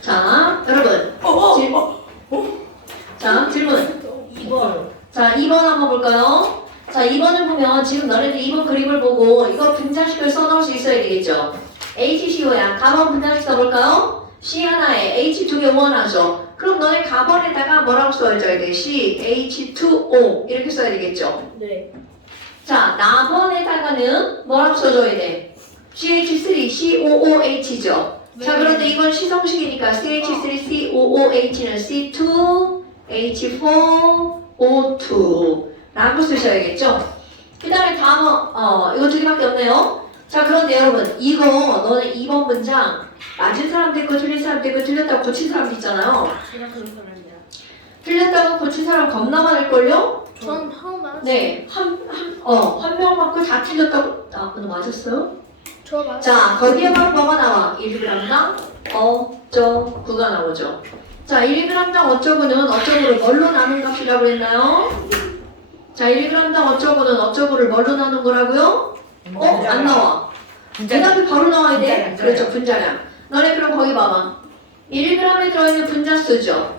자, 여러분. 자, 질문. 2번. 자, 2번 한번 볼까요? 자, 2번을 보면 지금 너네들 2번 그림을 보고 이거 분자식을 써놓을 수 있어야 되겠죠? HCO야. 가번 분자식 써볼까요? C 하나에 H 두 개 원하죠? 그럼 너네 가번에다가 뭐라고 써줘야 돼? CH2O 이렇게 써야 되겠죠? 네. 자, 나번에다가는 뭐라고 써줘야 돼? CH3, COOH죠? 자, 그런데 이건 시성식이니까 CH3, COOH는 C2H4O2 라고 쓰셔야겠죠? 그 다음에 다음, 이거 두 개밖에 없네요. 자, 그런데 여러분, 이거 너네 2번 문장 맞은 사람도 있고 틀린 사람도 있고 틀렸다고 고친 사람도 있잖아요. 제가 그런 사람이야. 틀렸다고 고친 사람 겁나 많을걸요? 전 처음 알았어요. 네, 한 명 맞고 다 틀렸다고. 아, 너 맞았어요? 저 맞았어요. 자, 거기에만 뭐가 나와? 1g당 어쩌구가 나오죠. 자, 1g당 어쩌구는 어쩌구를 뭘로 나눈 값이라고 했나요? 자, 1g당 어쩌구는 어쩌구를 뭘로 나눈 거라고요? 안 나와. 대답이 바로 나와야 돼? 그렇죠, 분자량. 너네 그럼 거기 봐봐. 1g에 들어있는 분자수죠.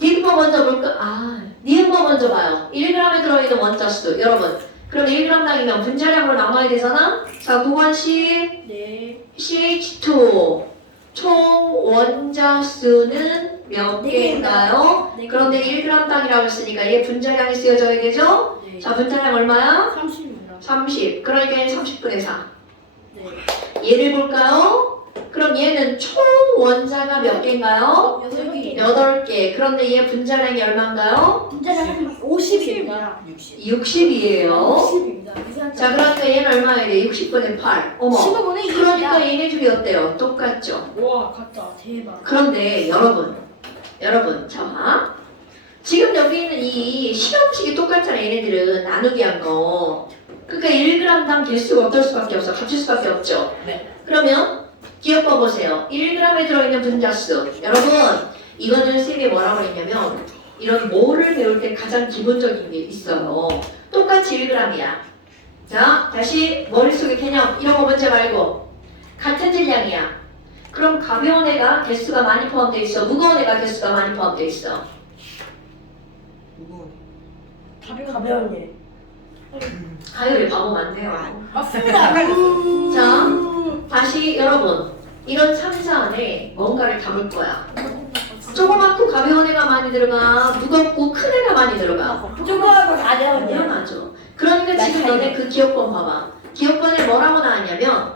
니은거 먼저 볼까? 니은거 먼저 봐요. 1g에 들어있는 원자수. 여러분, 그럼 1g당이면 분자량으로 나와야 되잖아? 자, 9번씩 네. CH2 총 원자수는 몇 개인가요? 네. 그런데 1g당이라고 했으니까 얘 분자량이 쓰여져야 되죠? 네. 자, 분자량 얼마야? 30입니다. 30. 그러니까 얘는 30분의 4. 네. 얘를 볼까요? 그럼 얘는 총 원자가 몇 개인가요? 8개. 8개. 그런데 얘 분자량이 얼마인가요? 분자량 50입니다. 60이에요. 50입니다. 자, 그러니까 얘는 얼마야 돼? 60분의 8. 어머. 15분의 2입니다. 그러니까 얘네 둘이 어때요? 똑같죠? 와, 같다. 대박. 그런데 여러분, 자, 지금 여기 있는 이 실험식이 똑같잖아. 얘네들은 나누기 한 거. 그러니까 1g당 개수가 어떨 수밖에 없어. 같을 수밖에 없죠. 네. 그러면 기억봐 보세요. 1g에 들어있는 분자수. 여러분, 이거는 쌤이 뭐라고 했냐면 이런 뭐를 배울 때 가장 기본적인 게 있어요. 똑같이 1g이야. 자, 다시 머릿속에 개념 이런 거 문제 말고 같은 질량이야. 그럼 가벼운 애가 개수가 많이 포함되어 있어. 무거운 애가 개수가 많이 포함되어 있어. 가벼운 예. 가요를 바보 맞네요. 맞습니다. 자, 다시 여러분, 이런 상자 안에 뭔가를 담을 거야. 조그맣고 가벼운 애가 많이 들어가, 무겁고 큰 애가 많이 들어가. 조그하고 가벼운 예. 당연하죠. 그러니까 지금 너네 그 기억번 봐봐. 기억번에 뭐라고 나왔냐면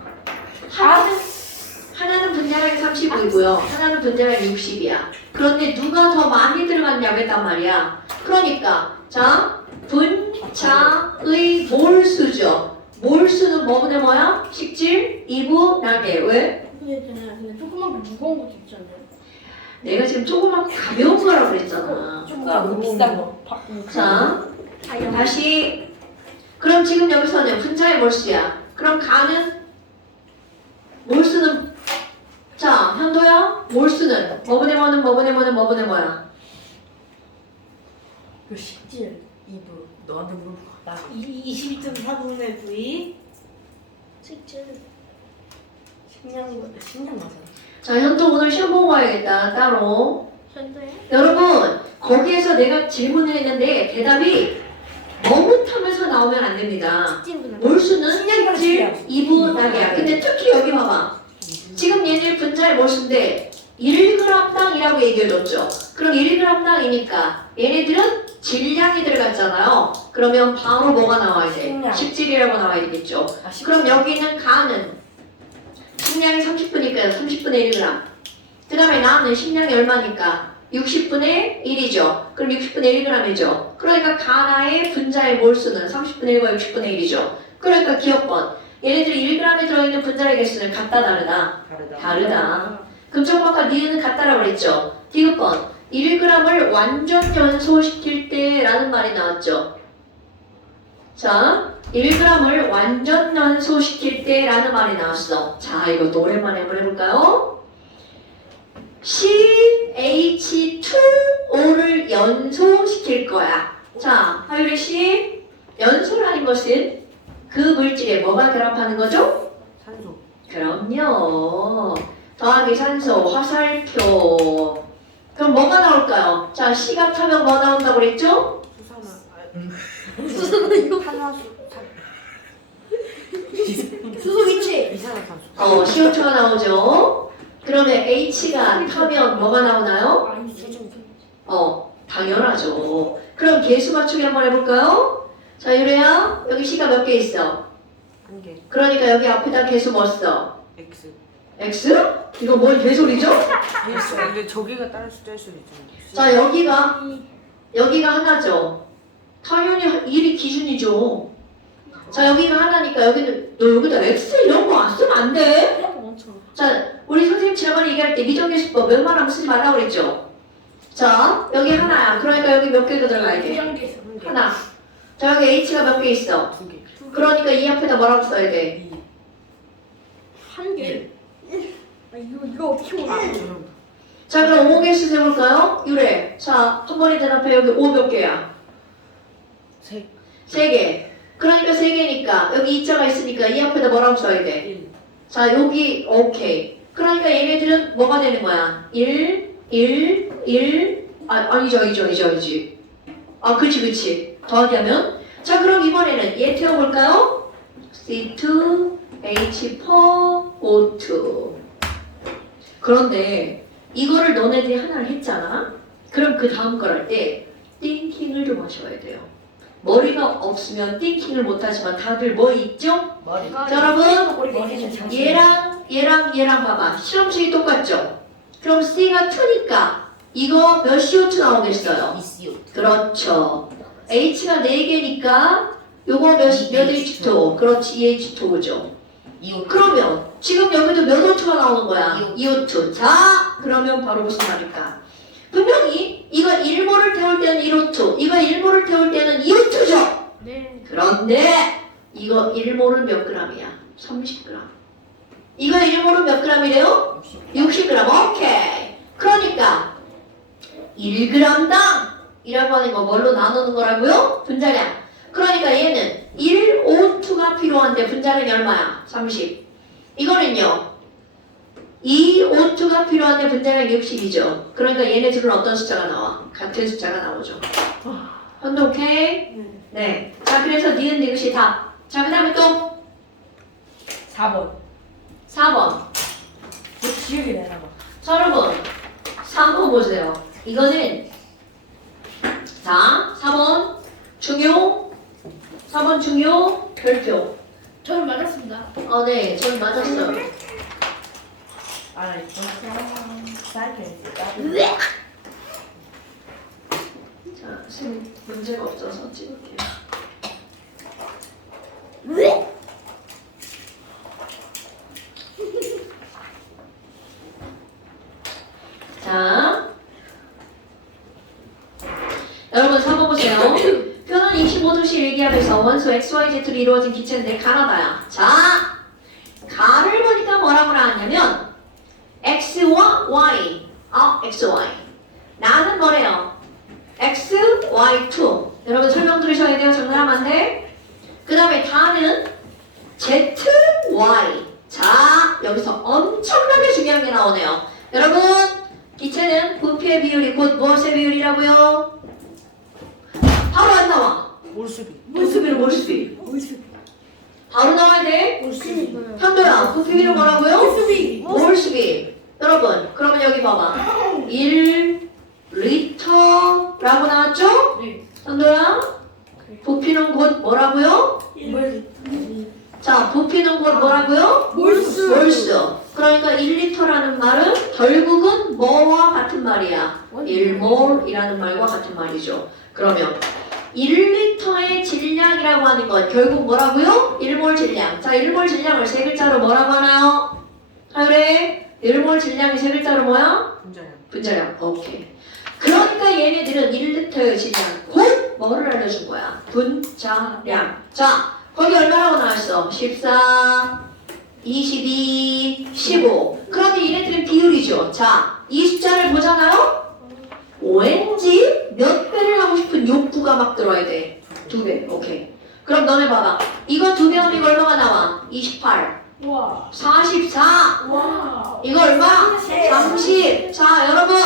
하나는 분자량이 35이고요. 하나는 분자량이 60이야. 그런데 누가 더 많이 들어갔냐고 했단 말이야. 그러니까 자, 분자의 몰수죠. 몰수는 뭐분의 뭐야? 식질, 이부, 나게. 왜? 근데 조그맣고 무거운 것도 있잖아요. 내가 지금 조그맣고 가벼운 거라고 그랬잖아. 조그맣고 비싼 거. 자, 다시. 그럼 지금 여기서는 분자의 몰수야. 그럼 가는 몰수는 자, 현도야. 몰수는 뭐분의 뭐는 뭐분의 뭐는 뭐분의 뭐야? 그 식질 2부. 너한테 물어봐. 22.4분의 V. 식질. 식량 맞아. 자, 현도 오늘 시험 보고 와야겠다. 따로. 현도에? 여러분, 거기에서 내가 질문을 했는데 대답이 너무 타면서 나오면 안 됩니다. 몰수는 식질, 이부, 낙이야. 근데 특히 여기 봐봐. 지금 얘네 분자의 몰수인데 1g당이라고 얘기해줬죠. 그럼 1g당이니까 얘네들은 질량이 들어갔잖아요. 그러면 바로 뭐가 나와야 돼? 식량. 식질이라고 나와야 되겠죠. 그럼 여기는 가는 식량이 30분이니까 30분의 1g. 그 다음에 나는 식량이 얼마니까? 60분의 1이죠. 그럼 60분의 1g이죠. 그러니까 가나의 분자의 몰수는 30분의 1과 60분의 1이죠. 그러니까 기억번. 얘네들이 1g에 들어있는 분자의 개수는 같다 다르다? 다르다. 그럼 조금 아까 니은은 같다라고 그랬죠. 디귿번. 1g을 완전 연소시킬 때라는 말이 나왔죠. 자, 1g을 완전 연소시킬 때라는 말이 나왔어. 자, 이것도 오랜만에 한번 해볼까요? CH2O를 연소시킬 거야. 자, 하율이 씨, 연소라는 것은 그 물질에 뭐가 결합하는 거죠? 산소. 그럼요. 더하기 산소, 화살표. 그럼 뭐가 나올까요? 자, C가 타면 뭐 나온다고 그랬죠? 수소기체. 이산화탄소. CO2가 나오죠. 그러면 H가 타면 뭐가 나오나요? 당연하죠. 그럼 개수 맞추기 한번 해볼까요? 자, 유래야, 여기 C가 몇 개 있어? 한 개. 그러니까 여기 앞에다 개수 뭐 써? X. X? 이거 뭔 개소리죠? X. 근데 저기가 다를 수도 있잖아. 자, 여기가 하나죠. 당연히 1이 기준이죠. 자, 여기가 하나니까 여기는 너 여기다 X 이런 거 안 쓰면 안 돼. 자, 우리 선생님 지난번에 얘기할 때 미정계수법 웬만하면 쓰지 말라고 그랬죠. 자, 여기 하나야. 그러니까 여기 몇 개가 들어가야 돼? 한 개. 하나. 자, 여기 H가 몇 개 있어? 두 개. 그러니까 이 앞에다 뭐라고 써야 돼? 2. 한 개. 이거 어떻게 몰라? 자, 그럼 5개수 세볼까요? 유래. 자, 한 번에 대답해. 여기 5 몇 개야? 세. 3개. 그러니까 3개니까 여기 2자가 있으니까 이 앞에다 뭐라고 써야 돼? 1. 자, 여기 오케이. 그러니까 얘네들은 뭐가 되는 거야? 1, 1, 1. 아니죠. 그치. 더하기 하면. 자, 그럼 이번에는 얘 태워볼까요? C2, H4, O2. 그런데 이거를 너네들이 하나를 했잖아? 그럼 그 다음 걸 할 때 띵킹을 좀 하셔야 돼요. 머리가 없으면 띵킹을 못하지만 다들 뭐 있죠? 머리. 자, 여러분 머리는 잘 얘랑 봐봐. 실험식이 똑같죠? 그럼 C가 2니까 이거 몇 CO2 나오겠어요? ECO. 그렇죠. H가 4개니까 요거 몇 H2? 그렇지, EH2죠. 이오. 그러면 지금 여기도 몇 O2가 나오는 거야? 이오. EO2. 자, 그러면 바로 무슨 말일까? 분명히 이거 1몰을 태울 때는 1O2, 이거 1몰을 태울 때는 2O2죠? 네. 그런데 이거 1몰은 몇 g이야? 30g. 이거 1몰은 몇 g이래요? 60g. 오케이. 그러니까 1g당 이라고 하는 거 뭘로 나누는 거라고요? 분자량. 그러니까 얘는 1O2가 필요한데 분자량이 얼마야? 30. 이거는요. 2O2가 필요한데 분자량이 60이죠. 그러니까 얘네 둘은 어떤 숫자가 나와? 같은 숫자가 나오죠. 현도 오케이? 네. 자, 그래서 니은 니귿이 답. 자, 그 다음에 또 4번. 4번. 기억이 나나 봐. 자, 여러분 3번 보세요. 이거는 자, 4번 중요 4번 중요 별표. 저는 맞았습니다. 네. 전 맞았어요. 자, 선생님 문제가 없어서 찍을게요. 자, 여러분 3번 보세요. 표는 25도씨 일기압에서 원소 XYZ로 이루어진 기체인데 가나다야. 자, 가를 보니까 뭐라고 나왔냐면 X와 Y. XY. 나는 뭐래요? X, Y2. 여러분 설명 들으셔야 돼요. 장난하면 안 돼. 그 다음에 다는 Z, Y. 자, 여기서 엄청나게 중요한 게 나오네요. 여러분, 기체는 부피의 비율이 곧 무엇의 비율이라고요? 바로 안 나와. 몰수비. 몰수비. 바로 나와야 돼. 올수비. 현도야, 부피 비율 뭐라고요? 올수비. 몰수비. 여러분, 그러면 여기 봐봐. 1리터라고 나왔죠? 네. 현도야, 부피는 곧 뭐라고요? 자, 부피는 곧 뭐라고요? 몰수. 몰수. 그러니까 1리터라는 말은 결국은 뭐와 같은 말이야? 1몰이라는 말과 같은 말이죠. 그러면 1리터의 질량이라고 하는 건 결국 뭐라고요? 1몰 질량. 자, 1몰 질량을 세 글자로 뭐라고 하나요? 그래. 1몰 질량이 세 글자로 뭐야? 분자량. 분자량. 오케이. 그러니까 얘네들은 1리터의 질량 곧 뭐를 알려준 거야? 분자량. 자, 거기 얼마라고 나왔어? 14, 22, 15. 그런데 얘네들은 비율이죠. 자, 이 숫자를 보잖아요? 왠지 몇 배를 하고 싶은 욕구가 막 들어야 돼. 2배. 오케이. 그럼 너네 봐봐. 이거 2배 하면 이거 얼마가 나와? 28. 와. 44. 와. 이거 얼마? 30. 자, 여러분.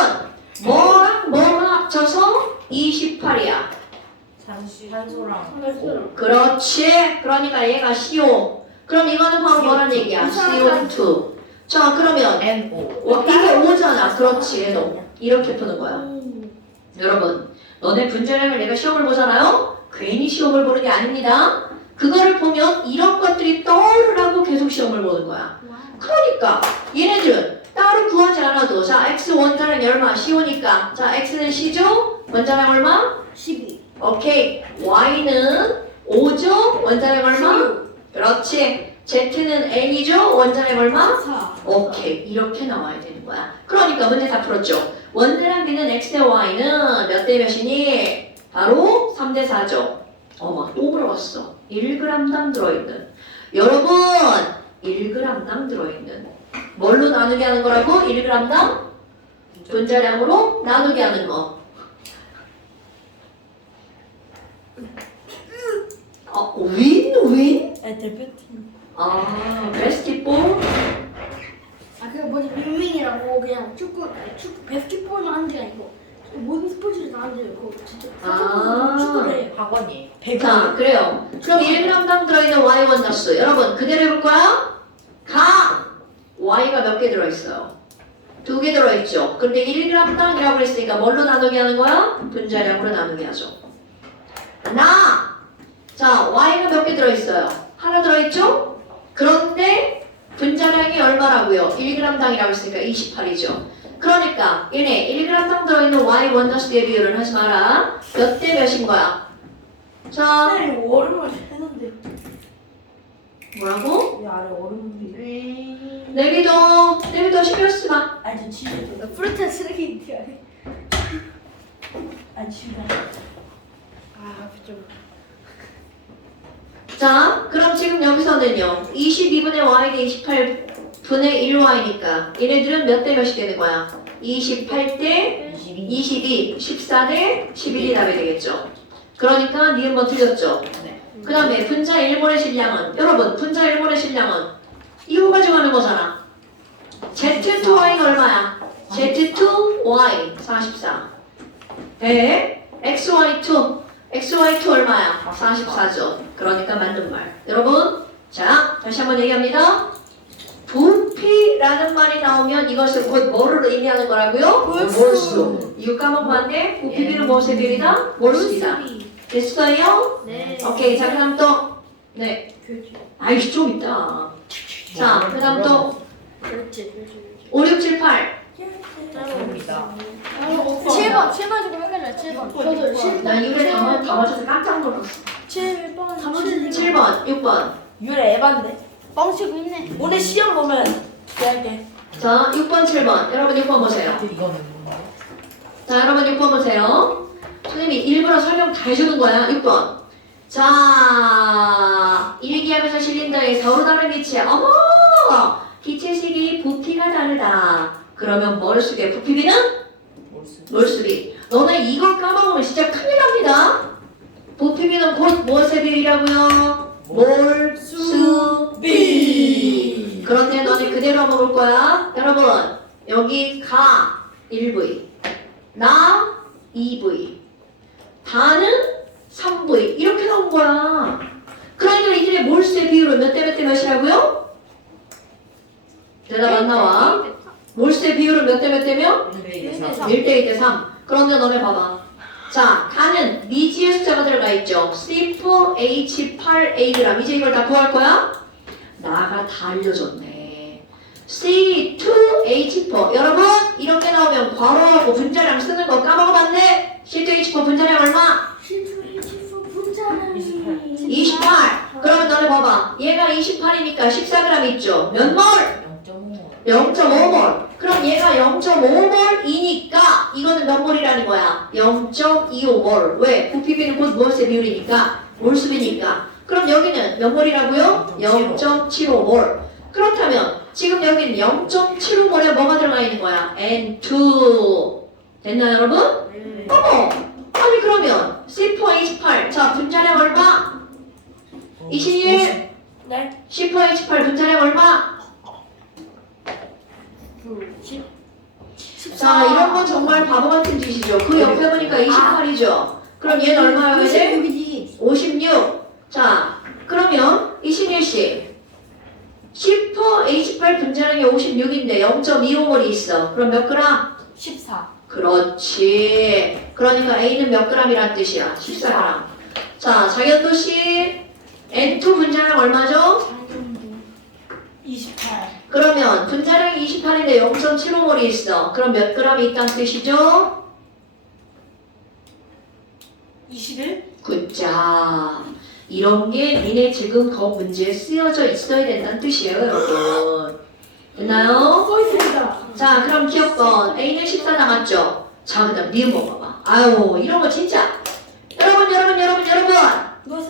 뭐랑 합쳐서 28이야. 산소랑 그렇지. 그러니까 얘가 CO. 그럼 이거는 바로 뭐라는 얘기야? CO2. 자, 그러면 NO. 이게 5잖아. 그렇지. 얘도. 이렇게 푸는 거야. 여러분, 너네 분자량을 내가 시험을 보잖아요? 괜히 시험을 보는 게 아닙니다. 그거를 보면 이런 것들이 떠오르라고 계속 시험을 보는 거야. 그러니까 얘네들은 따로 구하지 않아도 자, X 원자량이 얼마? CO니까 자, X는 C죠? 원자량 얼마? 12. 오케이. Y는 5죠? 원자량 얼마? 그렇지. Z는 N이죠? 원자량 얼마? 4. 오케이. 이렇게 나와야 되는 거야. 그러니까 문제 다 풀었죠? 원자량 B는 X 대 Y는 몇 대 몇이니? 바로 3대 4죠. 어머, 또 물어봤어. 1g당 들어있는. 여러분, 1g당 들어있는. 뭘로 나누게 하는 거라고? 1g당? 분자량으로 나누게 하는 거. 윈? 대표팀. 베스킷볼? 그게 뭐지? 윈윈이라고 그냥 축구 베스킷볼만 하는 게 아니고 모든 스포츠를 다 하는데 그거 진짜 축구를 해. 학원이 자, 그래요. 그럼 1g당 들어있는 Y 원자수. 여러분, 그대로 해볼 거야? Y가 몇 개 들어있어요? 2개 들어있죠. 근데 1g당이라고 했으니까 뭘로 나누게 하는 거야? 분자량으로 나누게 하죠. 자, Y가 몇 개 들어있어요? 하나 들어있죠? 그런데 분자량이 얼마라고요? 1g당이라고 했으니까 28이죠. 그러니까 얘네 1g당 들어있는 Y 원자수의 비율은 하지 마라. 몇 대 몇인 거야? 자, 얼음을 했는데. 뭐라고? 왜 아래 얼음물이? 내비도 신경 쓰지 마. 아니 저 진짜 프루트 쓰레기인데. 아 진짜. 좀. 자, 그럼 지금 여기서는요. 22분의 y 대 28분의 1y니까 얘네들은 몇 대 몇이 되는 거야? 28대 22, 14대 11이 답이 되겠죠. 그러니까 니은 번 틀렸죠. 그 다음에 분자 1몰의 질량은 여러분 분자 1몰의 질량은 이거 가지고 하는 거잖아. Z2y는 얼마야? Z2y 44 대 XY2 얼마야? 44죠. 그러니까 맞는 말. 여러분, 자, 다시 한번 얘기합니다. 부피라는 말이 나오면 이것은 곧 뭐를 의미하는 거라고요? 몰수. 이거 까먹었는데 부피비는 무엇의 비율이다? 몰수이다. 됐어요? 네. 오케이. 자, 그 다음 또. 네. 아이씨, 좀 있다. 자, 그 다음 또. 그렇지. 5, 6, 7, 8. 입니다. 7번 좀 헷갈려요. 7번. 저도 7번. 나 이거에 다 맞춰서 깜짝 놀랐어. 7번. 7번, 6번. 유래 에반데. 뻥치고 있네. 오늘 시험 보면 기대할게. 자, 6번, 7번. 여러분 6번 보세요. 이거는 뭔가요? 자, 여러분 6번 보세요. 선생님이 일부러 설명 다 해주는 거야. 6번. 자, 일기압에서 실린더의 서로 다른 기체. 어머! 기체식이 부피가 다르다. 그러면 뭘 쓰게? 부피비는? 몰수비. 너네 이걸 까먹으면 진짜 큰일 납니다. 부피비는 곧 무엇의 비율이라고요? 몰수비. 그런데 너네 그대로 먹을 거야. 여러분, 여기 가 1V, 나 2V, 다는 3V 이렇게 나온 거야. 그러니까 이들의 몰수의 비율은 몇 대 몇 대 몇이라고요? 대답 안 나와. 몰수의 비율은 몇 대 몇 대면? 1대 2대 3. 그런데 너네 봐봐. 자, 가는 미지의 숫자가 들어가 있죠. C4H8Ag. 이제 이걸 다 구할 거야? 나가 다 알려줬네. C2H4. 여러분, 이렇게 나오면 괄호하고 분자량 쓰는 거 까먹어봤네? C2H4 분자량 얼마? 분자량이 28. 그러면 너네 봐봐. 얘가 28이니까 14g 있죠. 몇 몰? 0.5몰. 그럼 얘가 0.5몰이니까 이거는 몇 몰이라는 거야? 0.25몰. 왜? 부피비는 곧 무엇의 비율이니까? 몰수비니까. 그럼 여기는 몇 몰이라고요? 0.75몰. 그렇다면 지금 여기는 0.75몰에 뭐가 들어가 있는 거야? N2. 됐나요, 여러분? 어머! 아니 그러면 C4H8. 자, 분자량 얼마? 21. 네. 10%H8 분자량 얼마? 10. 자, 이런 건 정말 바보 같은 짓이죠. 그 옆에 보니까 28이죠. 그럼 얘는 얼마여야 돼? 56이지. 56. 자, 그러면 이신일씨 10%H8 분자량이 56인데 0.25몰이 있어. 그럼 몇 그램? 14. 그렇지. 그러니까 A는 몇 g이란 뜻이야? 14g. 자, 장현도씨 N2 분자량 얼마죠? 28. 그러면 분자량이 28인데 0.75몰이 있어. 그럼 몇 g이 있다는 뜻이죠? 21? 굿자. 이런 게 니네 지금 거 문제에 쓰여져 있어야 된다는 뜻이에요, 여러분. 됐나요? 써 있습니다. 자, 그럼 기억번 A는 14 남았죠? 자, 그 다음 니은 먹어봐. 아유, 이런 거 진짜. 여러분.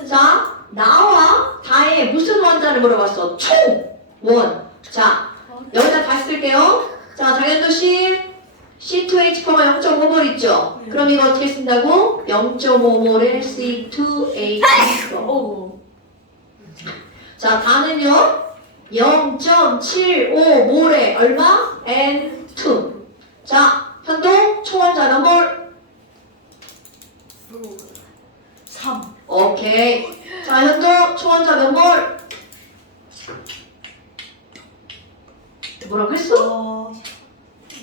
자, 나와 다에 무슨 원자를 물어봤어? 총! 자, 여기다 다시 쓸게요. 자, 장현도씨 C2H4가 0.5몰 있죠? 그럼 이거 어떻게 쓴다고? 0.5몰의 C2H4. 오. 자, 다는요? 0.75몰에 얼마? N2. 자, 현도 초원자 몇 몰? 3. 오케이. 자, 현도 초원자 몇 몰? 뭐라고 했어?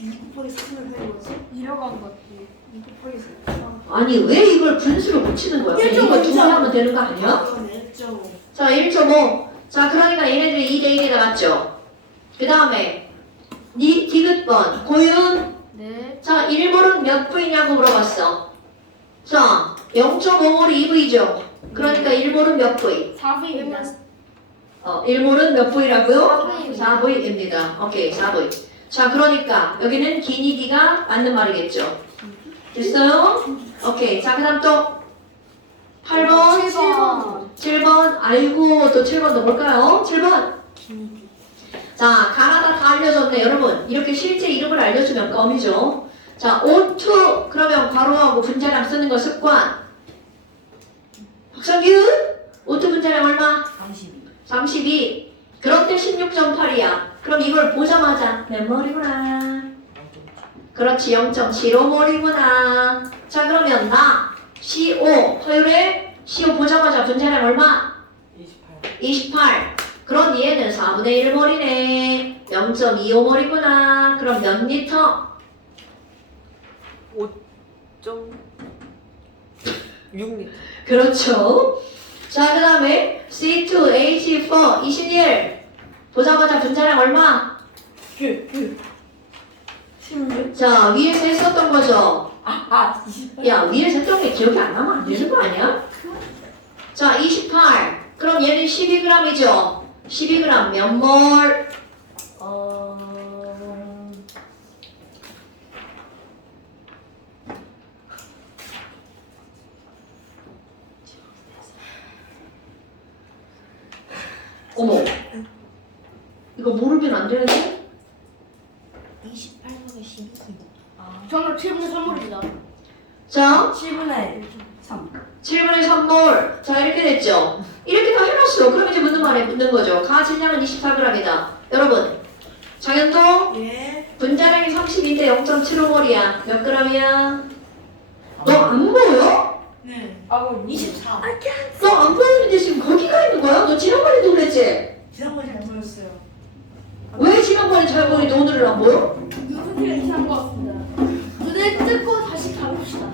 이거에 3을 왜 뭐지? 1억 한 거지. 이거에 3. 아니, 왜 이걸 분수로 붙이는 거야? 그냥 이거 두 개 하면 되는 거 아니야? 1.5. 자, 1.5. 자, 그러니까 얘네들이 2대1에 나갔죠. 그 다음에 디귿번 고윤. 네. 자, 1몰은 몇 V냐고 물어봤어. 자, 0.5몰이 2V죠. 그러니까 1몰은 몇 V? 4V입니다. 1몰은 몇 V라고요? 4V. 4V입니다. 오케이, 4V. 자, 그러니까 여기는 기니디가 맞는 말이겠죠. 됐어요? 오케이. 자, 그 다음 또 8번, 7번. 7번. 아이고, 또 7번도 뭘까요? 7번. 자, 가나다 다 알려줬네. 여러분, 이렇게 실제 이름을 알려주면 껌이죠. 자, O2. 그러면 괄호하고 분자량 쓰는 거 습관. 박성균, O2 분자량 얼마? 32. 32. 그런데 16.8이야. 그럼 이걸 보자마자 몇 몰이구나. 그렇지, 0.75몰이구나. 자, 그러면 나 CO 화요일에 CO 보자마자 분자량 얼마? 28. 28. 그럼 얘는 4분의 1몰이네. 0.25몰이구나. 그럼 몇 리터? 5.6m. 그렇죠. 자, 그 다음에 C2H4 21. 보자마자 분자량 얼마? 16. 자, 위에서 했었던 거죠. 28. 야, 위에서 했던 게 기억이 안 나면 안 되는 거 아니야? 자, 28. 그럼 얘는 12g이죠. 12g 몇 몰? 어머. 이거 모르면 안 되는데? 28분의 12. 정답 7분의 3몰입니다. 자, 7분의 3. 7분의 3몰. 자, 이렇게 됐죠? 이렇게 다 해놨어. 그럼 이제 묻는 말에 묻는 거죠. 가 질량은 24g이다. 여러분, 장현도 예. 분자량이 30인데 0.75몰이야. 몇 g이야? 너 안 보여? 네. 24. 너 안 보이는데 지금 거기가 있는 거야? 너 지난번에도 그랬지? 지난번에 잘 보였어요. 왜 지난번에 잘 보이는데 오늘은 안 보여? 유분이가 이상한 것 같습니다. 눈에 뜯고 다시 가봅시다.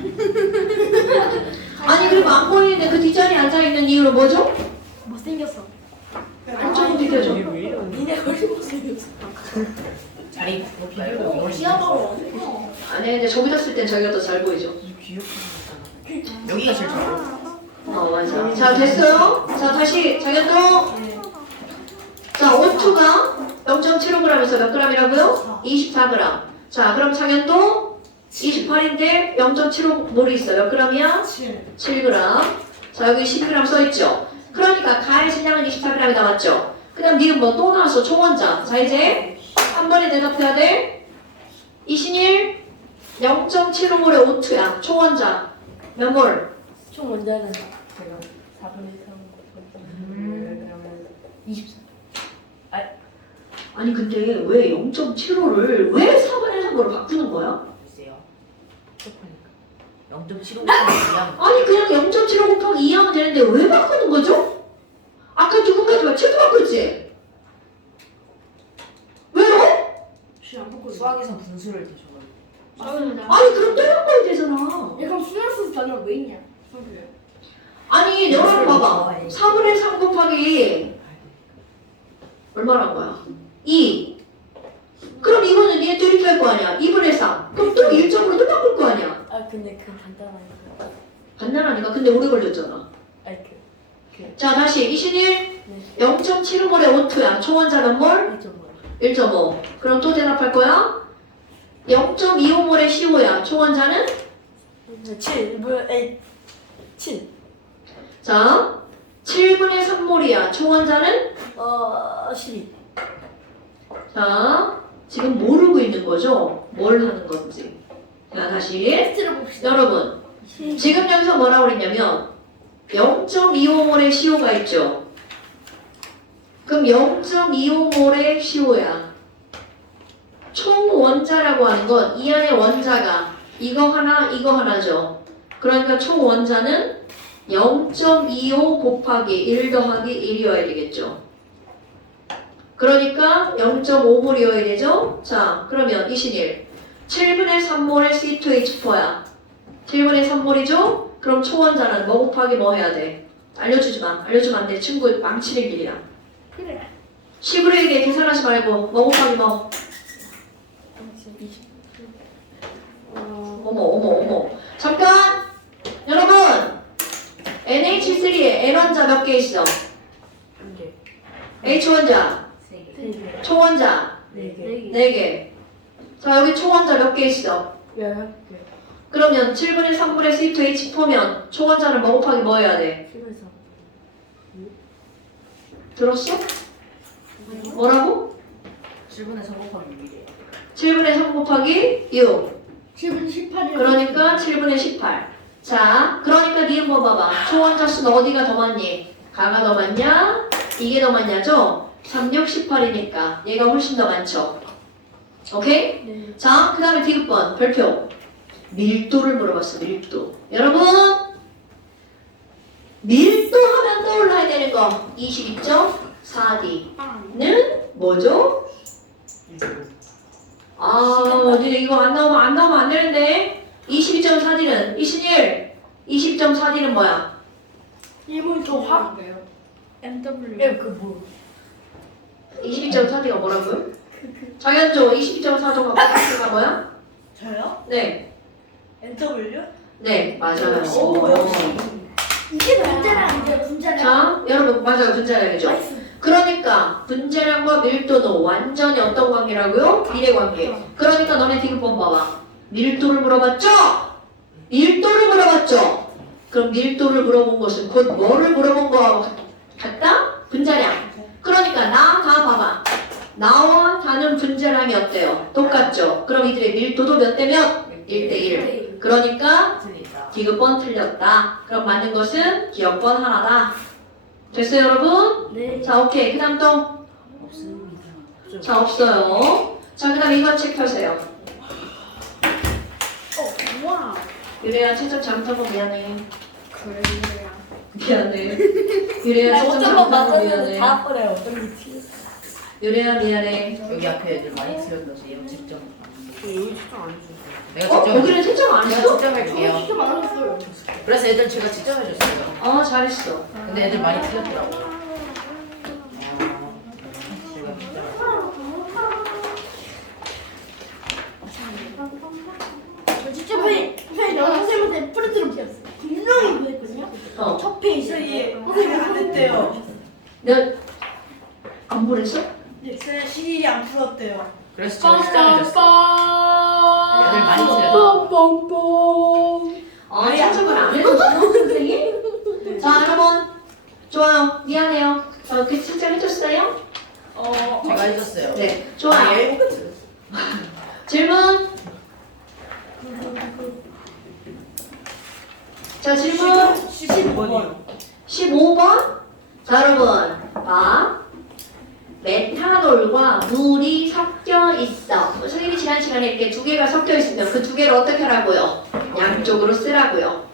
아니 그리고 안 보이는데 그 뒷자리에 앉아있는 이유는 뭐죠? 못생겼어. 한쪽은 비켜줘. 니네 거기 못생겼어. 자리 높이 하고 지하방으로 아니 근데 저기 졌을 땐 저기가 더 잘 보이죠. 귀엽게 생겼잖아. 여기가 제일 잘 보여. 맞아. 자 됐어요? 자 다시 장현도. 자 O2가 0.75g에서 몇 g이라고요? 24g. 자 그럼 장현도 28인데 0.75몰이 있어. 몇 g이야? 7g. 자 여기 12g 써있죠? 그러니까 가의 질량은 24g이 나왔죠? 그 다음 니은 뭐 또 나왔어? 총원자. 자 이제 한 번에 대답해야 돼. 이신일 0.75몰의 O2야. 총원자. 몇 몰? 총 원자는 제가 4분의 3. 24. 아니 근데 왜 0.75를 왜 4분의 3으로 바꾸는 거야? 글쎄요. 똑하니까. 0.75가 아니 그냥 0.75 곱하기 2 하면 되는데 왜 바꾸는 거죠? 아까 누군가도 7도 바꿨지? 왜요? 시안 바꿔. 수학에서 분수를 대줘가지고. 아니 그럼 또 바꿔야 되잖아. 얘 그럼 수능수 단어 왜 있냐? 수학에. 아니 너랑 봐봐. 4분의 3 곱하기 얼마란 거야? 2. 그럼 이거는 얘 또 이렇게 할 거 아니야? 2분의 3. 그럼 또 1점으로 또 바꿀 거 아니야? 아 근데 그 간단하니까. 간단하니까 근데 오래 걸렸잖아. 아니 자 다시 21. 네. 0.75몰에 O2야. 초원자 몇 몰? 1.5. 1.5. 그럼 또 대답할 거야? 0.25몰에 CO 야. 초원자는? 7. 뭐? 7. 자 7분의 3몰이야. 초원자는? 12. 자 지금 모르고 있는 거죠? 뭘 하는 건지. 자 다시 테스트를 봅시다. 여러분 지금 여기서 뭐라고 그랬냐면 0.25몰의 CO가 있죠. 그럼 0.25몰의 CO야. 총 원자라고 하는 건 이 안에 원자가 이거 하나죠. 그러니까 총 원자는 0.25 곱하기 1 더하기 1이어야 되겠죠. 그러니까 0.5몰이어야 되죠. 자 그러면 21 7분의 3몰의 C2H4야. 7분의 3몰이죠? 그럼 초원자는 뭐 곱하기 뭐 해야 돼? 알려주지 마. 알려주면 안 돼. 친구 망치는 길이야. 그래. 10으로 얘기해. 계산하지 말고 뭐 곱하기 뭐. 어머. 잠깐! 여러분! NH3에 N원자 몇 개 있어? 한개 H원자, 3개. 초원자 4개. 4개. 자 여기 초원자 몇 개 있어? 11개. 그러면 7분의 3분의 C2H4면 초원자는 뭐 곱하기 뭐 해야 돼? 7에서. 들었어? 뭐라고? 7분의 3 곱하기 6이래요. 7분의 3 곱하기 6. 7분 18이요. 그러니까 7분의 18. 자, 그러니까 니은 뭐 봐봐. 초원자 수는 어디가 더 많니? 가가 더 많냐? 이게 더 많냐죠? 3, 6, 18이니까 얘가 훨씬 더 많죠. 오케이? 네. 자, 그 다음에 디귿번 별표. 밀도를 물어봤어, 밀도. 여러분! 밀도 하면 떠올라야 되는 거. 22.4D는 뭐죠? 이거 안 나오면 안 되는데. 22.4D는 22.4D는 뭐야? 이문 더화 MW. 그 뭐? 22.4D가 뭐라고요? 장현조 22.4도가 바뀌가 뭐야? 저요? 네. NW? 네, 맞아요. 오, 역시. 이게 분자량 이제 분자량. 자, 여러분 맞아요. 분자량이죠. 나이스. 그러니까 분자량과 밀도는 완전히 어떤 관계라고요? 비례관계. 그러니까 너네 디귿번 봐봐. 밀도를 물어봤죠? 밀도를 물어봤죠? 그럼 밀도를 물어본 것은 곧 뭐를 물어본 거하고 같다? 분자량. 그러니까 나, 다 봐봐. 나와 다는 분자량이 어때요? 똑같죠? 그럼 이들의 밀도도 몇 대 몇? 1대1. 그러니까 틀리다. 디귿번 틀렸다. 그럼 맞는 것은 기억번 하나다. 됐어요 여러분? 네. 자 오케이. 그 다음 또? 없습니다. 자 없어요. 자 그 다음 이거 체크하세요. 와. 유래야 채점 잘못한 거 미안해. 그래야. 미안해. 유래야 채점 어떤 건 잘못한 거 맞았는데 미안해. 다음번에 어떤 게 틀렸어? 유래야 미안해. 여기 앞에 애들 많이 틀렸어서 얘 직접. 여기 추천 안 해주세요. 내가 어? 직접. 여기는 채점 안 내가 했어? 직접 할게요. 진짜 많았어요. 그래서 애들 제가 직접 해줬어요. 어 잘했어. 근데 애들 많이 틀렸더라고. 제가 직접. 저 진짜 선생님 선생님한테 프린트를 보냈어요. 분명히 보냈거든요. 어. 첫 페이지에 선생님 안 했대요. 안 보냈어? 네, 시일이 안 풀었대요. 그래서 제가 시작해줬어요. 애들 많이 틀렸어. 아 채점을 안 해줬어 선생님? 자 여러분 좋아요. 미안해요. 그 채점 해줬어요? 제가 해줬어요. 네 좋아요. 얘 틀렸어. 질문. 자 질문 15번이요. 15번. 자 여러분 봐. 지난 시간에 이렇게 두 개가 섞여 있으면 그 두 개를 어떻게 하라고요? 양쪽으로 쓰라고요.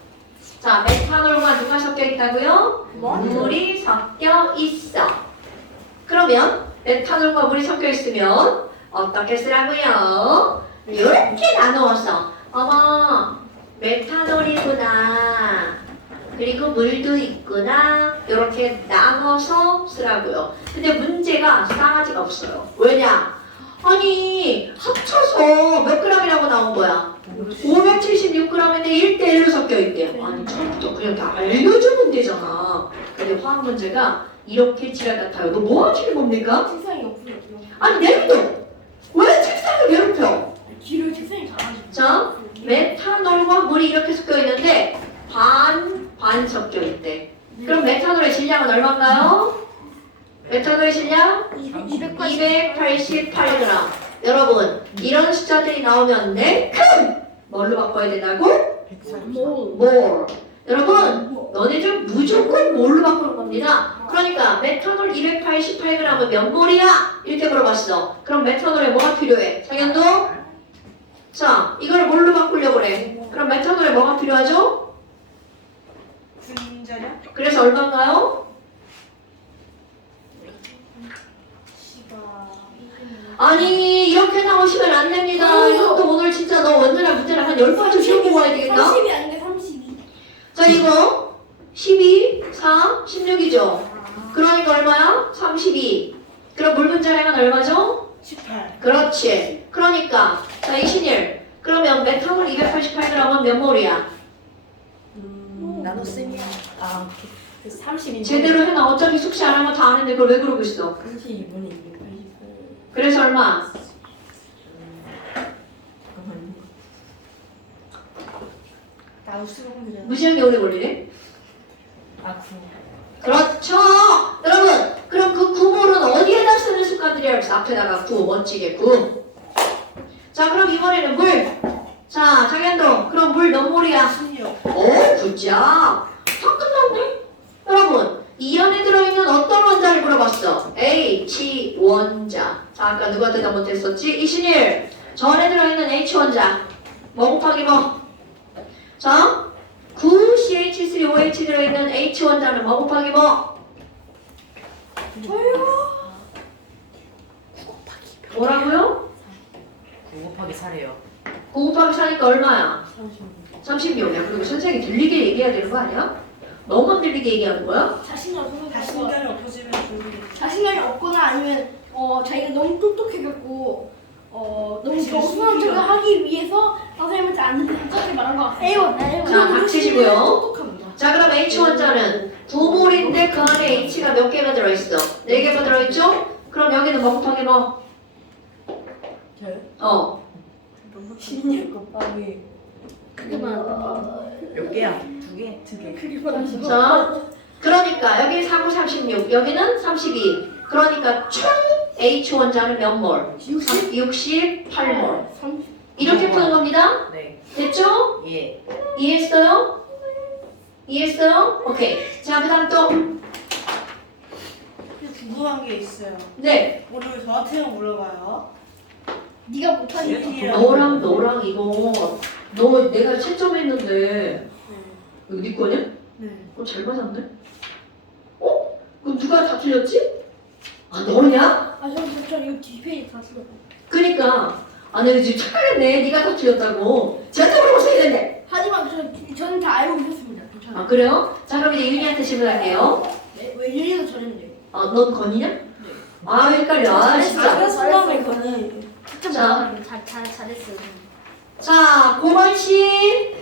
자, 메탄올과 누가 섞여 있다고요? 물이 섞여 있어. 그러면 메탄올과 물이 섞여 있으면 어떻게 쓰라고요? 이렇게 나누어서 어머 메탄올이구나 그리고 물도 있구나 이렇게 나눠서 쓰라고요. 근데 문제가 싸가지가 없어요. 왜냐? 아니 합쳐서 몇 g이라고 나온 거야? 576g인데 1대1로 섞여 있대요. 아니 처음부터 그냥 다 알려주면 되잖아. 근데 화학 문제가 이렇게 지랄 같아요. 너 뭐 하시는 겁니까? 책상이 없어요. 아니 내려둬. 왜 책상을 괴롭혀? 뒤로 책상이 가가지고. 자, 메탄올과 물이 이렇게 섞여 있는데 반 섞여 있대. 그럼 메탄올의 질량은 얼마인가요? 메탄올의 질량 288g. 여러분, 이런 숫자들이 나오면 큰 뭘로 바꿔야 된다고? 몰. 여러분, 너네들 무조건 몰로 바꾸는 겁니다. 그러니까 메탄올 288g은 몇 몰이야? 이렇게 물어봤어. 그럼 메탄올에 뭐가 필요해? 장현도? 자, 이걸 뭘로 바꾸려고 그래? 그럼 메탄올에 뭐가 필요하죠? 분자량? 그래서 얼마인가요? 아니 이렇게 나오시면 안 됩니다. 이것도 오늘 진짜 너 원래랑 문제랑 한 10번 시험 보고 와야 되겠다. 30이 아닌데 32. 자 이거 12, 4, 16이죠. 그러니까 얼마야? 32. 그럼 물 분자량은 얼마죠? 18. 그렇지. 그러니까 자 이신일 그러면 메탄올 288g은 몇 몰이야? 나노셈이야. 아, 그 32분. 제대로 해놔. 어차피 숙제 안 하면 다 아는데 그걸 왜 그러고 있어? 32분이 288. 그래서 얼마? 잠깐만요. 나도 수능 문제. 무시한 게 오래 걸리네? 아, 9. 그렇죠! 여러분, 그럼 그 9몰은 어디에다 쓰는 습관들이야? 그래서 앞에다가 9, 멋지게 9. 자, 그럼 이번에는 물. 자, 장현동, 그럼 물 몇 몰이야? 16. 오, 굿잡. 다 끝났네? 여러분, 이 안에 들어있는 어떤 원자를 물어봤어? H 원자. 자, 아까 누가 대답 못했었지? 이신일. 저 안에 들어있는 H 원자. 뭐 곱하기 뭐? 자, 9CH3OH 들어있는 H 원자는 뭐 곱하기 뭐? 뭐라고요? 9 곱하기 4래요. 9 곱하기 4니까 얼마야? 36. 36이야. 그리고 선생님이 들리게 얘기해야 되는 거 아니야? 너만 들리게 얘기하는 거야? 자신감이 없어지면 좋은데. 자신감이 없거나 아니면 자기가 너무 똑똑해갖고 너무 겸손한 척을 하기 위해서 선생님한테 안 듣는 척을 말한 것 같아요. 자, 닥치시고요. 똑똑합니다. 자, 그럼 H 원자는 9몰인데 그 안에 H가 몇 개가 들어있어? 4개가 들어있죠? 그럼 여기는 뭐 곱하기 뭐? 저요? 어. 16 곱하기. 그게만 몇 개야? 2개? 2개. 그게만 자, 그러니까 여기 4, 9, 36, 여기는 32. 그러니까 총 H 원자는 몇 몰? 68몰. 이렇게 푸는 겁니다. 네. 됐죠? 예. 이해했어요? 이해했어요? 오케이. 자, 그 다음 또. 궁금한 게 있어요. 네. 오늘 저한테만 물어봐요. 네가 못하니 너랑 이거 너 내가 채점했는데 이거 네 거냐? 네. 잘 맞았네? 어? 그럼 누가 다 틀렸지? 아 너냐? 저 이거 뒷페이지 다 쓰고 그니까 아 내가 지금 착각했네. 네가 다 틀렸다고. 제가 물어봤어야 됐네. 하지만 저는 다 알고 있었습니다. 괜찮아요. 아 그래요? 자 그럼 이제 윤희한테 질문할게요. 네? 왜 윤희도 저랬는데? 넌 건이냐? 아 헷갈려. 아 진짜. 잘했어요. 자. 잘했어요. 자 고건 씨.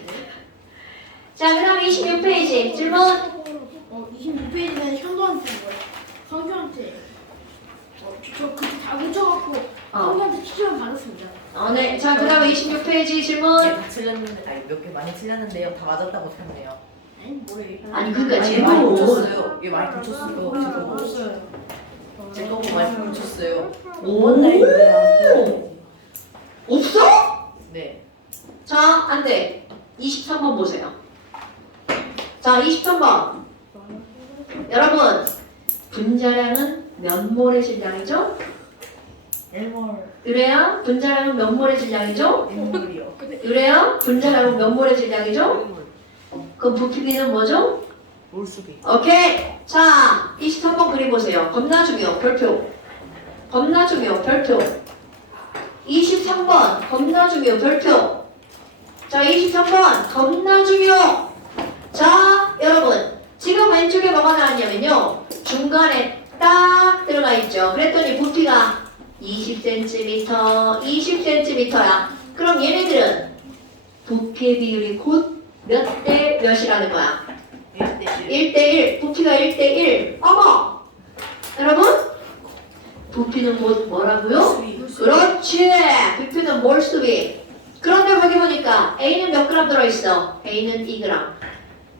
자 그다음 26페이지 질문. 26페이지는 현도한테 뭐야? 성규한테 저 그때 다 뭉쳐갖고 성규한테 추천을 받았습니다. 네. 자 그다음 26페이지 질문. 다 틀렸는데, 아니, 몇 개 많이 틀렸는데요. 다 맞았다고 생각해요. 아니 뭐래? 아니 그러니까 아니, 많이 제도. 붙였어요. 얘 많이 붙였어요. 제거 없어요. 제거 많이 붙였어요. 오. 없어? 네. 자, 안 돼. 23번 보세요. 자, 23번. 여러분, 분자량은 몇 몰의 질량이죠? 일몰. 유래야 분자량은 몇 몰의 질량이죠? 일몰이요. 유래야 분자량은 몇 몰의 질량이죠? 그럼 부피비는 뭐죠? 몰수비. 오케이. 자, 23번 그림 보세요. 겁나 중요. 별표. 겁나 중요. 별표. 23번 겁나 중요. 별표. 자, 23번 겁나 중요. 자, 여러분. 지금 왼쪽에 뭐가 나왔냐면요. 중간에 딱 들어가 있죠. 그랬더니 부피가 20cm, 20cm야. 그럼 얘네들은 부피의 비율이 곧 몇 대 몇이라는 거야? 1대1. 부피가 1대1. 어머! 여러분? 부피는 곧 뭐라고요? 그렇지! 부피는 몰수비. 그런데 거기 보니까 A는 몇 그램 들어있어? A는 2g.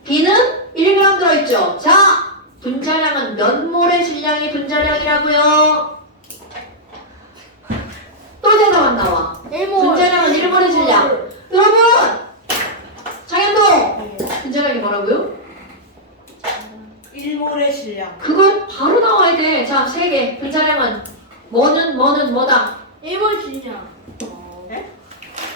B는 1g 들어있죠? 자! 분자량은 몇 몰의 질량이 분자량이라고요? 또 대답 나와. 분자량은 1몰의 질량. 여러분! 장현동! 분자량이 뭐라고요? 일몰의 질량. 그건 바로 나와야 돼. 자, 3개. 분자량은 뭐다? 1번 질량.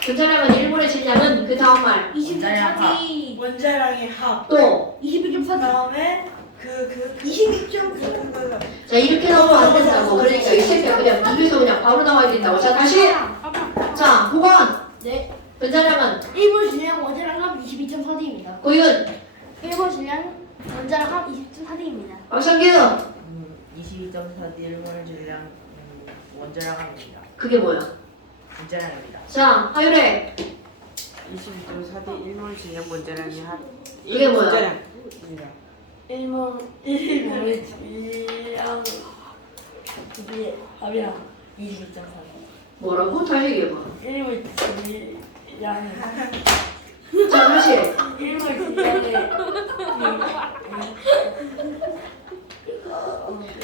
분자량은 1몰의 질량은 그 다음 말. 20.4D. 원자량의 합. 또. 21.4D. 그다음에 그 22.9. 자, 이렇게 나오면 안 된다고. 그러니까 이 새끼야 그냥 입에서 그냥 바로 나와야 된다고. 자, 다시. 자, 9번. 네. 분자량은 1번 질량 원자량 합 22.4D입니다. 고윤. 1번 질량 원자량 합 22.4D입니다. 박성규. 22.4D 일몰 질량 원자량합니다. 그게 뭐야? 분자량입니다. 자, 하율의. 22.4D 일몰 질량 원자량이 한 이게 뭐야? 분자량입니다. 1번 질량 그게 합이랑 22.4D. 뭐라고? 다시 얘기해봐. 1번 질량 자, 다시. 1번 질량에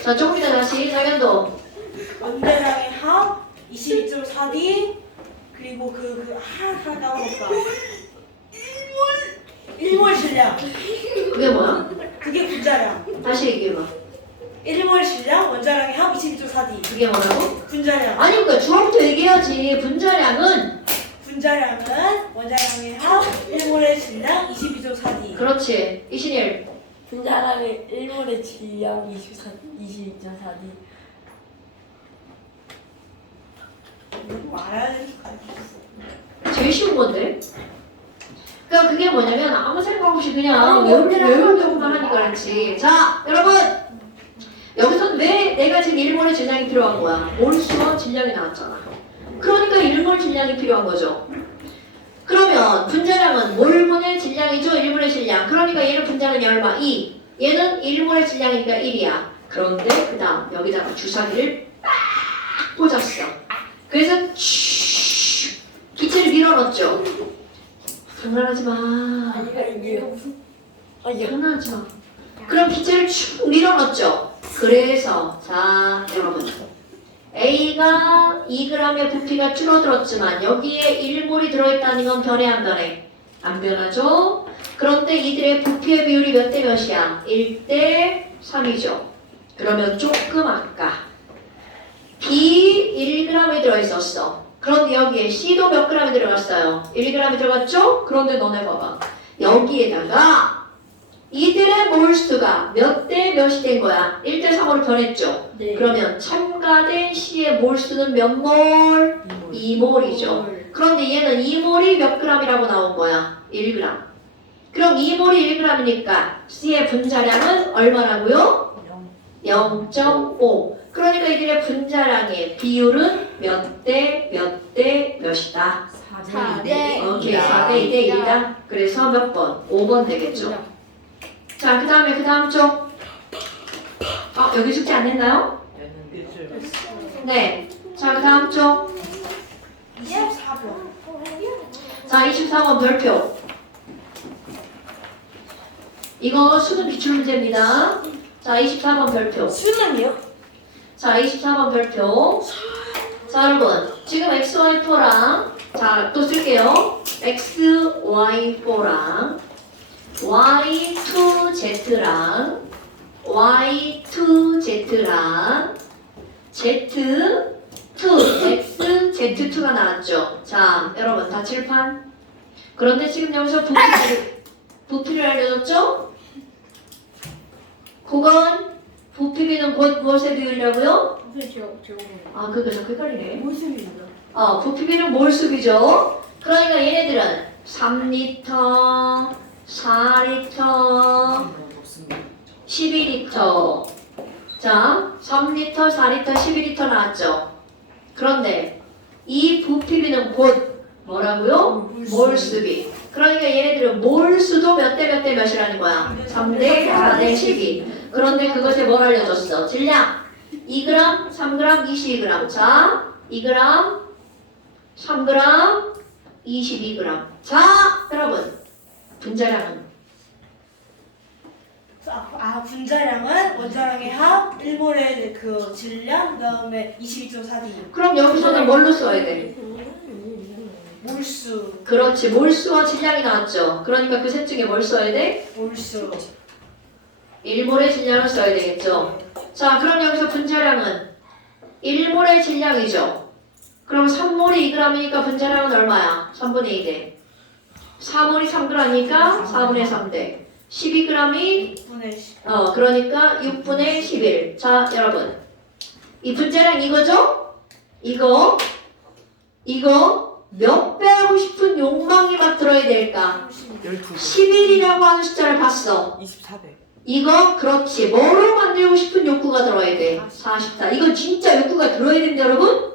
자, 조금 이따 다시. 장현동. 원자량의 합 22.4D 그리고 하나 나오니까 일몰 질량. 그게 뭐야? 그게 분자량. 다시 얘기해봐. 일몰 질량 원자량의 합 22.4D. 그게 뭐라고? 분자량. 아니, 그러니까 주어부터 얘기해야지. 분자량은. 분자량은 원자량의 합 일몰의 질량 22.4D. 그렇지. 이신일. 분자량의 1몰의 질량 22.4D. 말해야 되는 거 제일 쉬운 건데. 그러니까 그게 뭐냐면 아무 생각 없이 그냥 외우려고만 하니까 그렇지. 자, 여러분. 여기선 왜 내가 지금 1몰의 질량이 필요한 거야? 몰수와 질량이 나왔잖아. 그러니까 1몰 질량이 필요한 거죠. 그러면 분자량은 몰분의 질량이죠. 1몰의 질량. 그러니까 얘는 분자량이 얼마? 2. 얘는 1몰의 질량이니까 1이야. 그런데 그 다음 여기다가 주사기를 빡 꽂았어. 그래서 기체를 밀어넣었죠. 장난하지 마. 아니가 이게 무슨 장난하지 마. 그럼 기체를 쭉 밀어넣었죠. 그래서 자 여러분 A가 2g의 부피가 줄어들었지만 여기에 1몰이 들어있다는 건 변해 안 변해? 안 변하죠? 그런데 이들의 부피의 비율이 몇 대 몇이야? 1대 3이죠. 그러면 조금 아까 B 1g이 들어있었어. 그런데 여기에 C도 몇 g이 들어갔어요? 1g이 들어갔죠? 그런데 너네 봐봐. 여기에다가 이들의 몰수가 몇 대 몇이 된 거야? 1대 3으로 변했죠? 네. 그러면 첨가된 C의 몰수는 몇 몰? 2몰이죠. 그런데 얘는 2몰이 몇 g이라고 나온 거야? 1g. 그럼 2몰이 1g이니까 C의 분자량은 얼마라고요? 0.5. 그러니까 이들의 분자량의 비율은 몇 대 몇이다? 4대 오케이, 4대 2대 1이다. 그래서 몇 번? 5번 되겠죠. 자, 그 다음에 그 다음 쪽. 여기 숙제 안 했나요? 네. 자, 그 다음 쪽. 24번. 자, 24번 별표. 이거 수능 기출 문제입니다. 자, 24번 별표. 수능이요? 자, 24번 별표. 자, 여러분. 지금 XY4랑, 자, 또 쓸게요. XY4랑, Y2Z랑, Y2Z랑, Z, X, Z2가 나왔죠. 자, 여러분 다 칠판. 그런데 지금 여기서 부피를 알려줬죠? 그건 부피비는 곧 무엇의 비율이라고요? 선생님 제가 아, 그거 자꾸 헷갈리네. 모습입니다. 부피비는 몰수비죠. 그러니까 얘네들은 3리터, 4리터, 12리터. 자, 3리터, 4리터, 12리터 나왔죠. 그런데 이 부피비는 곧 뭐라고요? 몰수비. 그러니까 얘네들은 몰수도 몇 대 몇 대 몇이라는 거야? 3대 4대 12. 그런데 그것에 뭘 알려줬어? 질량. 2g, 3g, 22g. 자, 2g, 3g, 22g. 자, 여러분. 분자량은? 분자량은 원자량의 합, 1몰의 그 질량, 그다음에 22.4D. 그럼 여기서는 뭘로 써야 돼? 몰수. 그렇지. 몰수와 질량이 나왔죠. 그러니까 그 셋 중에 뭘 써야 돼? 몰수. 1몰의 질량을 써야 되겠죠. 자, 그럼 여기서 분자량은 1몰의 질량이죠. 그럼 3몰이 2g이니까 분자량은 얼마야? 3분의 2대. 4몰이 3g이니까 4분의 3대. 12g이 6분의 10. 그러니까 6분의 11. 자, 여러분. 이 분자량 이거죠? 이거 몇 배 하고 싶은 욕망이 막 들어야 될까? 12개. 11이라고 하는 숫자를 봤어. 24배. 이거 그렇지. 뭐로 만들고 싶은 욕구가 들어야 돼? 44. 이거 진짜 욕구가 들어야 된다, 여러분?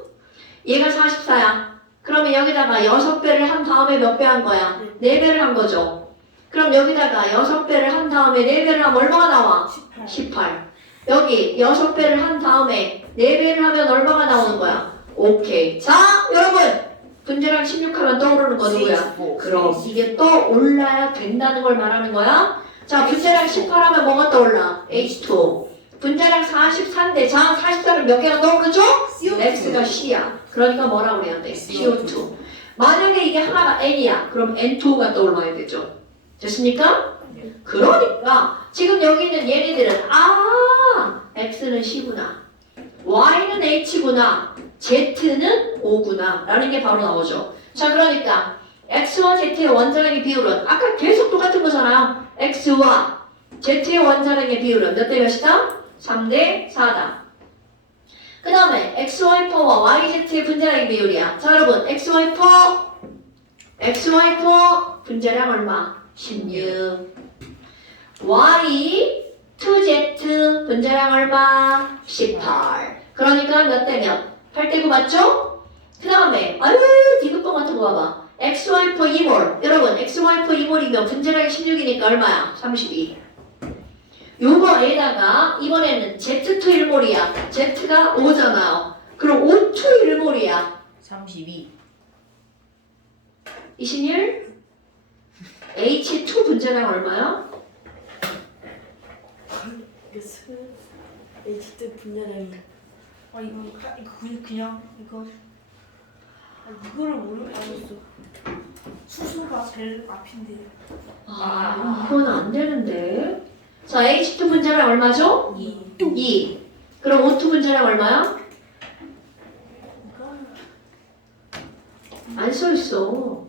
얘가 44야. 그러면 여기다가 6배를 한 다음에 몇 배 한 거야? 4배를 한 거죠. 그럼 여기다가 6배를 한 다음에 4배를 하면 얼마가 나와? 18. 18. 여기 6배를 한 다음에 4배를 하면 얼마가 나오는 거야? 오케이. 자, 여러분. 분자량 16하면 떠오르는 거 누구야? 그럼 이게 떠올라야 된다는 걸 말하는 거야. 자, 분자량 18하면 뭐가 떠올라? H2O. 분자량 44인데, 자, 44는 몇 개가 떠오르죠? X가 C야. 그러니까 뭐라고 그래야 돼? CO2. 만약에 이게 하나가 N이야. 그럼 N2O가 떠올라야 되죠. 됐습니까? 그러니까 지금 여기 있는 얘네들은 X는 C구나. Y는 H구나. Z는 O구나. 라는 게 바로 나오죠. 자, 그러니까 X와 Z의 원자량의 비율은 아까 계속 똑같은 거잖아요. X와 Z의 원자량의 비율은 몇 대 몇이다? 3대 4다. 그 다음에 XY4와 YZ의 분자량의 비율이야. 자, 여러분 XY4 분자량 얼마? 16. Y2Z 분자량 얼마? 18. 그러니까 몇 대 몇? 8대 9 맞죠? 그 다음에 아유 디귿번 같은 거 봐봐. XY4 2몰. 여러분 XY4 2몰이면 분자량이 16이니까 얼마야? 32. 요거에다가 이번에는 Z2 1몰이야. Z가 5잖아요. 그럼 O2 1몰이야. 32. 21. H2 분자량 얼마야? H 분자량이. 그냥 이거를 모르겠어. 수수가 제일 앞인데. 이건 안 되는데. 자, H2 분자량 얼마죠? 2. 그럼 O2 분자량 얼마야? 안 써 있어.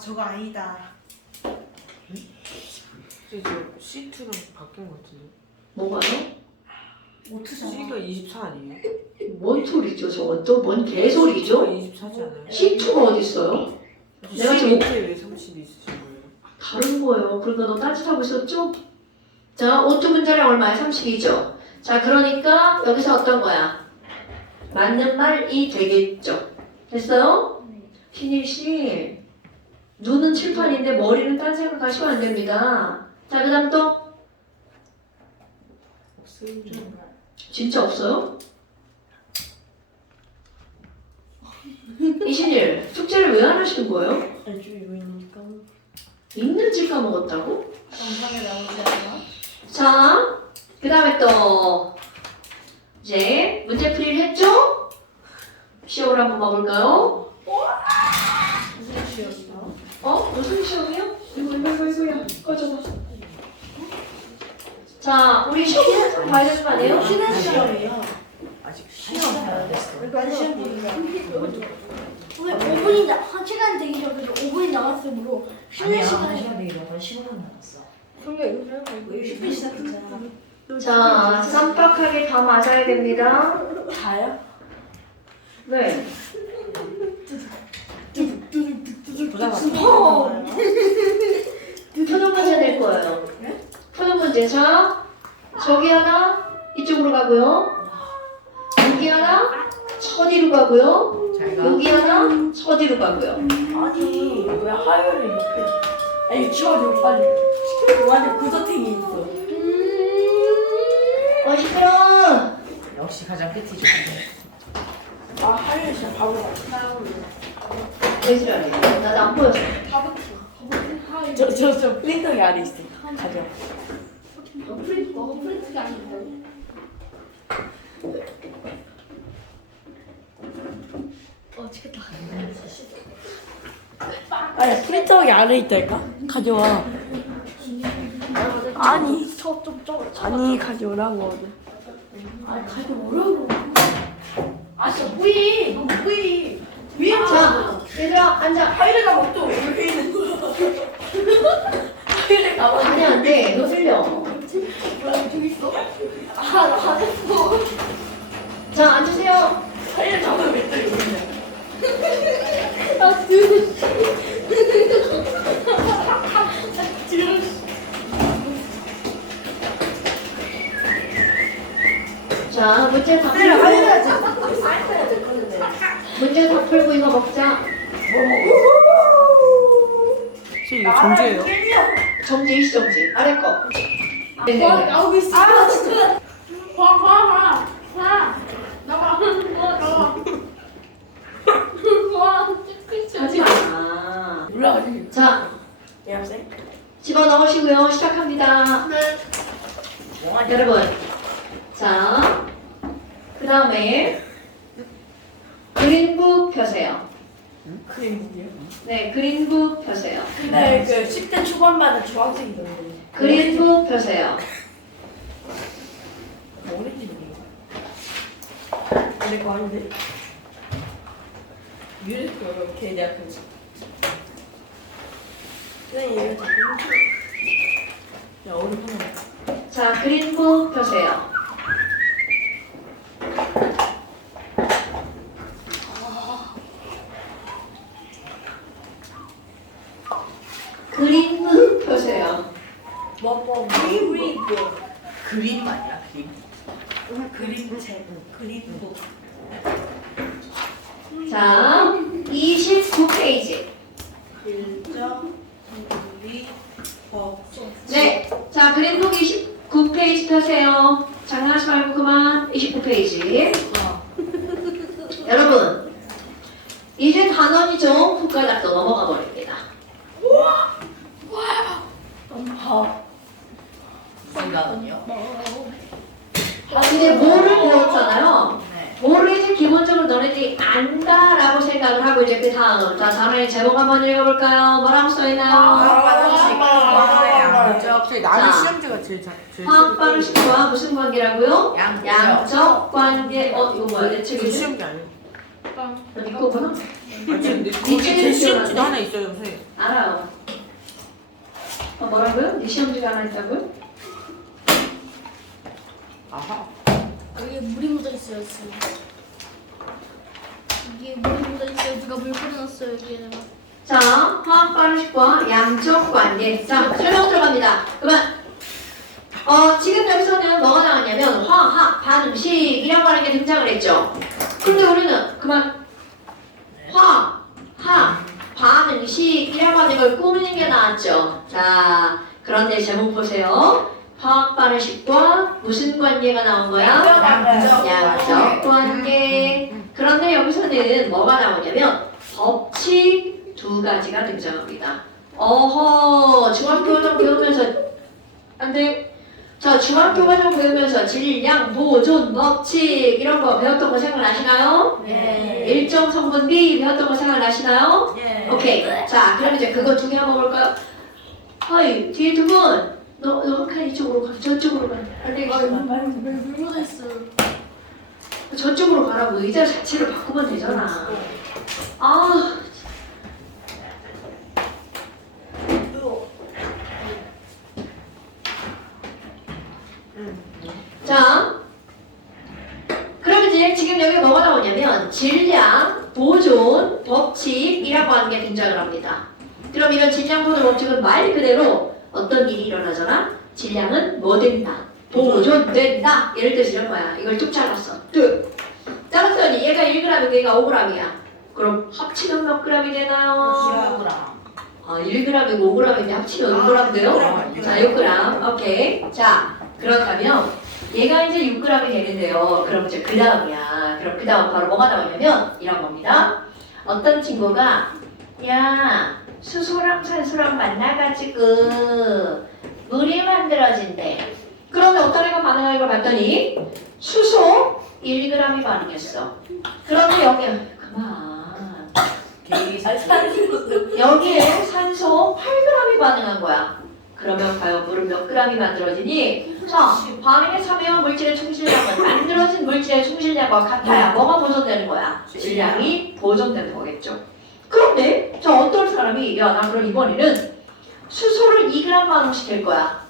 저거 아니다. 저 C2랑 바뀐 것 같은데. 뭐가요? C가 24 아니에요? 뭔 소리죠? 저건 또 뭔 개소리죠? 24지 않아요? C2가 어디 있어요? 내가 C 지금 밑에 왜 30이 있으신 거예요? 다른 거예요. 그러니까 너 딴짓하고 있었죠? 자, O2 분자량 얼마야? 32죠? 자, 그러니까 여기서 어떤 거야? 맞는 말이 되겠죠? 됐어요? 신일 씨, 눈은 칠판인데 머리는 딴 생각하시면 안 됩니다. 자, 그 다음 또? 없어요. 진짜 없어요? 이신일, 숙제를 왜 안 하시는 거예요? 알죠 이거 있으니까. 있는지 까먹었다고? 영상에 나오지 않아? 자, 그 다음에 또 이제 문제풀이를 했죠? 시험을 한번 봐볼까요? 무슨 시험이야? 무슨 시험이요? 이거야. 꺼져봐. 자, 우리 시험 봐야 되는 거 아니에요? 쉬는 시험이야. 아직 시간 다 됐어. 한 시간 보니까. 왜 5분이 한 시간 되기 전에 5분이 남았으므로 쉬는 아니야, 한 시간이 시간 되기 전에 15분 남았어. 그러니까 이거 짧아 이거 10분 시작했잖아. 자, 쌈박하게 다 맞아야 됩니다. 다요? 네. 푸는 문제 낼 거예요. 푸는 문제. 자, 저기 하나 이쪽으로 가고요. 여기 하나 저 뒤로 가고요. 잘 가. 여기 하나 저 뒤로 가고요. 아니 왜 하열을 이렇게 아니 지워줘 빨리 완전 구더탱이 있어 시끄러. 역시 가장 끝이 좋은데. 아 하열 진짜 바보다 예술하네. 나도 안 보여줘. 저저 플린터기 아래 있어 가져 프린트가 아니고 찍혔다. 아니 플린터기 아래 있다니까 가져와 아니 아니 가져오라고 아니 가져오라고 아 진짜 뭐해 너 뭐해 왜 자, 얘들아 앉아. 하열이가 먹도 왜 있는 거야 하열이가 막 아니 안 돼. 너 들려. 저기 있어 아나 했어 자, 앉으세요. 하열이가 왜 또 있냐 자, 문제 다 풀고. 문제 다 풀고 이거 먹자. 씨 이거 정지예요? 정지, 일시정지. 아래 거. 네네네. 나오고 있어 아 진짜 하지 마. 올라가지 자, 대학생 집어넣으시고요. 시작합니다. 여러분. 자, 그 다음에 그린북 펴세요. 그림이요 네, 그린북 펴세요. 근데 그 10대 초반만은 중학생이던데 그린북 펴세요. 어린이집이에요 내거 아닌데 유리코 걔대학 그 선생님 이거 자꾸 야 얼마나 자, 그린북 펴세요. 그린북 펴세요. 뭐 그림북 그림 아니야, 그림. 그림책, 그림북. 자, 29페이지. 일정, 우리, 법. 네, 자, 그린북 29페이지 펴세요. 장난하지 말고 그만. 29페이지. 여러분, 이제 단원이죠. 국가작도 넘어가 버립니다. 생각은요? 근데 뭐를 배웠잖아요. 네. 뭐를 이제 기본적으로 너네들이 안다라고 생각을 하고 이제 그 다음 자 자료의 제목 한번 읽어볼까요? 뭐라고 써있나요? 저기 나는 자. 시험지가 제일 화학 방식과 무슨 관계라고요? 양적. 양적 관계. 이거 뭐야? 내 제 책이지? 시험지 아니에요? 네 거구나? 아 지금 네 거기 책에 제 시험지도 들어갔네. 하나 있어요 선생님. 알아요. 뭐라고요? 네 시험지가 하나 있다고요? 아하. 여기에 물이 묻어 있어요 지금. 이게 물이 묻어 있어요. 누가 물 뿌려놨어요 여기에 내가. 자, 화학 방식과 양적 관계. 자, 설명 들어갑니다. 그만. 지금 여기서는 뭐가 나왔냐면 화학, 반응식 이런 거라는 게 등장을 했죠. 근데 우리는 그만 화학, 반응식 이런 거는 걸 꾸미는 게 나왔죠. 자, 그런데 제목 보세요. 화학 반응식과 무슨 관계가 나온 거야? 양적 관계. 그런데 여기서는 뭐가 나오냐면 법칙 두 가지가 등장합니다. 중학교 과정 배우면서 안 돼. 자, 중학교 과정 배우면서 질량, 보존, 법칙 이런 거 배웠던 거 생각나시나요? 네. 일정 성분비 배웠던 거 생각나시나요? 네. 오케이. 자, 그럼 이제 그거 두 개 한번 볼까요? 하이, 뒤에 두 분. 너 한 칸 이쪽으로 가, 저쪽으로 가. 안 되겠어. 물 묻어 있어요. 저쪽으로 가라고 의자 자체를 바꾸면 되잖아. 아, 자, 그럼 이제 지금 여기 뭐가 나오냐면 질량, 보존, 법칙이라고 하는 게 등장을 합니다. 그럼 이런 질량, 보존, 법칙은 말 그대로 어떤 일이 일어나잖아? 질량은 뭐 된다? 보존된다. 예를 들어서 이런 거야. 이걸 뚝 잘랐어. 뚝. 잘랐더니 얘가 1g이고 얘가 5g이야. 그럼 합치면 몇 g이 되나요? 1g이고 5g인데 합치면 5g 돼요? 자, 6g. 오케이. 자, 그렇다면 얘가 이제 6g이 되는데요. 그럼 이제 그 다음이야. 그럼 그 다음 바로 뭐가 나오냐면 이런 겁니다. 어떤 친구가 야, 수소랑 산소랑 만나가지고 물이 만들어진대. 그러면 어떤 애가 반응하는 걸 봤더니 수소 1g이 반응했어. 그런데 여기 그만. 여기에 산소 8g이 반응한 거야. 그러면 과연 물은 몇 g이 만들어지니? 자, 반응에 참여한 물질의 총질량은 만들어진 물질의 총질량과 같아야 뭐가 보존되는 거야? 질량이 보존되는 거겠죠. 그런데 자, 어떤 사람이 야, 나 그럼 이번에는 수소를 2g 반응시킬 거야.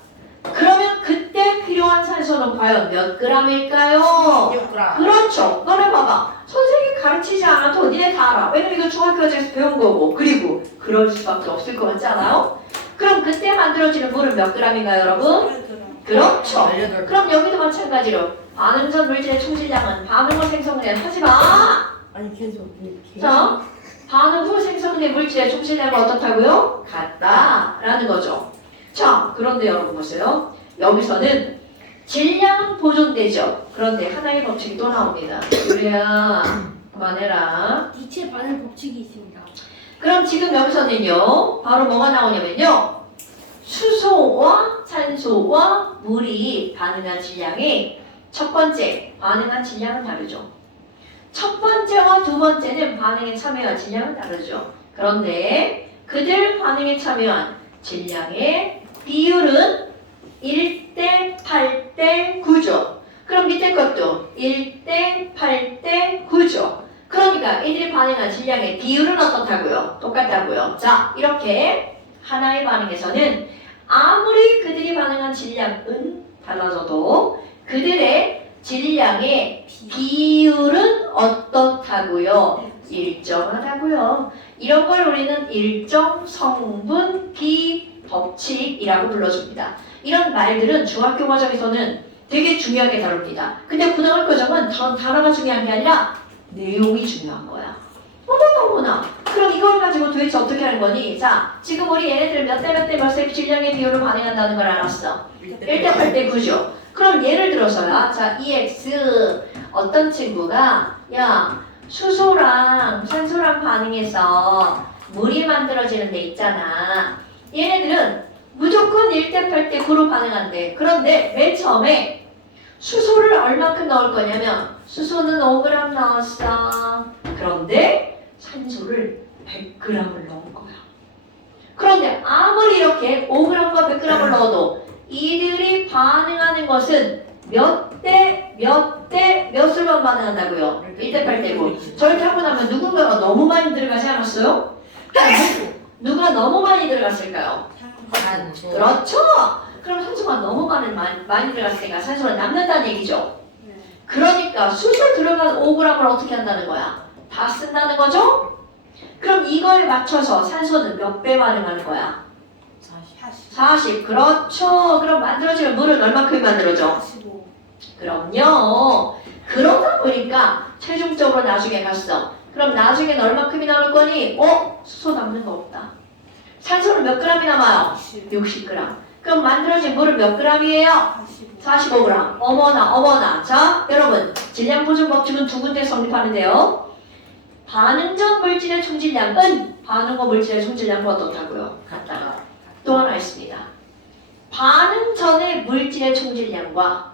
그러면 그때 필요한 산소는 과연 몇 g일까요? 그렇죠. 너네 봐봐. 선생님이 가르치지 않아도 니네 다 알아. 왜냐면 이거 중학교에서 배운 거고. 그리고 그럴 수밖에 없을 것 같지 않아요? 그럼 그때 만들어지는 물은 몇 g인가요, 여러분? 그렇죠. 그럼 여기도 마찬가지로 반응 전 물질의 총질량은 반응 후 생성된 하지마. 아니 계속 이렇게. 자, 반응 후 생성된 물질의 총질량은 어떻다고요? 같다라는 거죠. 자, 그런데 여러분 보세요. 여기서는 질량은 보존되죠. 그런데 하나의 법칙이 또 나옵니다. 유리야, 그만해라. 이체 반응 법칙이 있습니다. 그럼 지금 여기서는요, 바로 뭐가 나오냐면요, 수소와 산소와 물이 반응한 질량이 첫 번째 반응한 질량은 다르죠. 첫 번째와 두 번째는 반응에 참여한 질량은 다르죠. 그런데 그들 반응에 참여한 질량의 비율은 1대 8대 9죠. 그럼 밑에 것도 1대 8대 9죠. 그러니까 이들이 반응한 질량의 비율은 어떻다고요? 똑같다고요. 자, 이렇게 하나의 반응에서는 아무리 그들이 반응한 질량은 달라져도 그들의 질량의 비율은 어떻다고요? 일정하다고요. 이런 걸 우리는 일정 성분 비법칙이라고 불러줍니다. 이런 말들은 중학교 과정에서는 되게 중요하게 다룹니다. 근데 고등학교 과정은 단어가 중요한 게 아니라 내용이 중요한 거야. 어머나. 그럼 이걸 가지고 도대체 어떻게 하는 거니? 자, 지금 우리 얘네들 몇 대 몇 대 몇의 질량의 비율을 반응한다는 걸 알았어. 1대 8대 9죠. 그럼 예를 들어서야, 자, EX 어떤 친구가 야, 수소랑 산소랑 반응해서 물이 만들어지는 데 있잖아. 얘네들은 무조건 1대 8대 9로 반응한대. 그런데 맨 처음에 수소를 얼마큼 넣을 거냐면 수소는 5g 넣었어. 그런데 산소를 100g을 넣은 거야. 그런데 아무리 이렇게 5g과 100g을 넣어도 이들이 반응하는 것은 몇 대 몇을만 반응한다고요? 1대 8대 9. 저렇게 하고 나면 누군가가 너무 많이 들어가지 않았어요? 누가 너무 많이 들어갔을까요? 그렇죠. 그럼 산소가 너무 많이 들어갔으니까 산소가 남는다는 얘기죠. 그러니까 수소 들어간 5g을 어떻게 한다는 거야? 다 쓴다는 거죠? 그럼 이거에 맞춰서 산소는 몇 배 반응하는 거야? 40. 그렇죠. 그럼 만들어지는 물은 얼마큼 만들어져? 45. 그럼요. 그러다 보니까 최종적으로 나중에 갔어. 그럼 나중엔 얼마큼이 남을 거니? 수소 남는 거 없다. 산소는 몇 g이 남아요? 60g. 그럼 만들어진 물은 몇 g이에요? 45g. 어머나. 자, 여러분, 질량 보존 법칙은 두 군데 성립하는데요. 반응 전 물질의 총질량은 반응 후 물질의 총질량과 어떻다고요? 같다. 또 하나 있습니다. 반응 전의 물질의 총질량과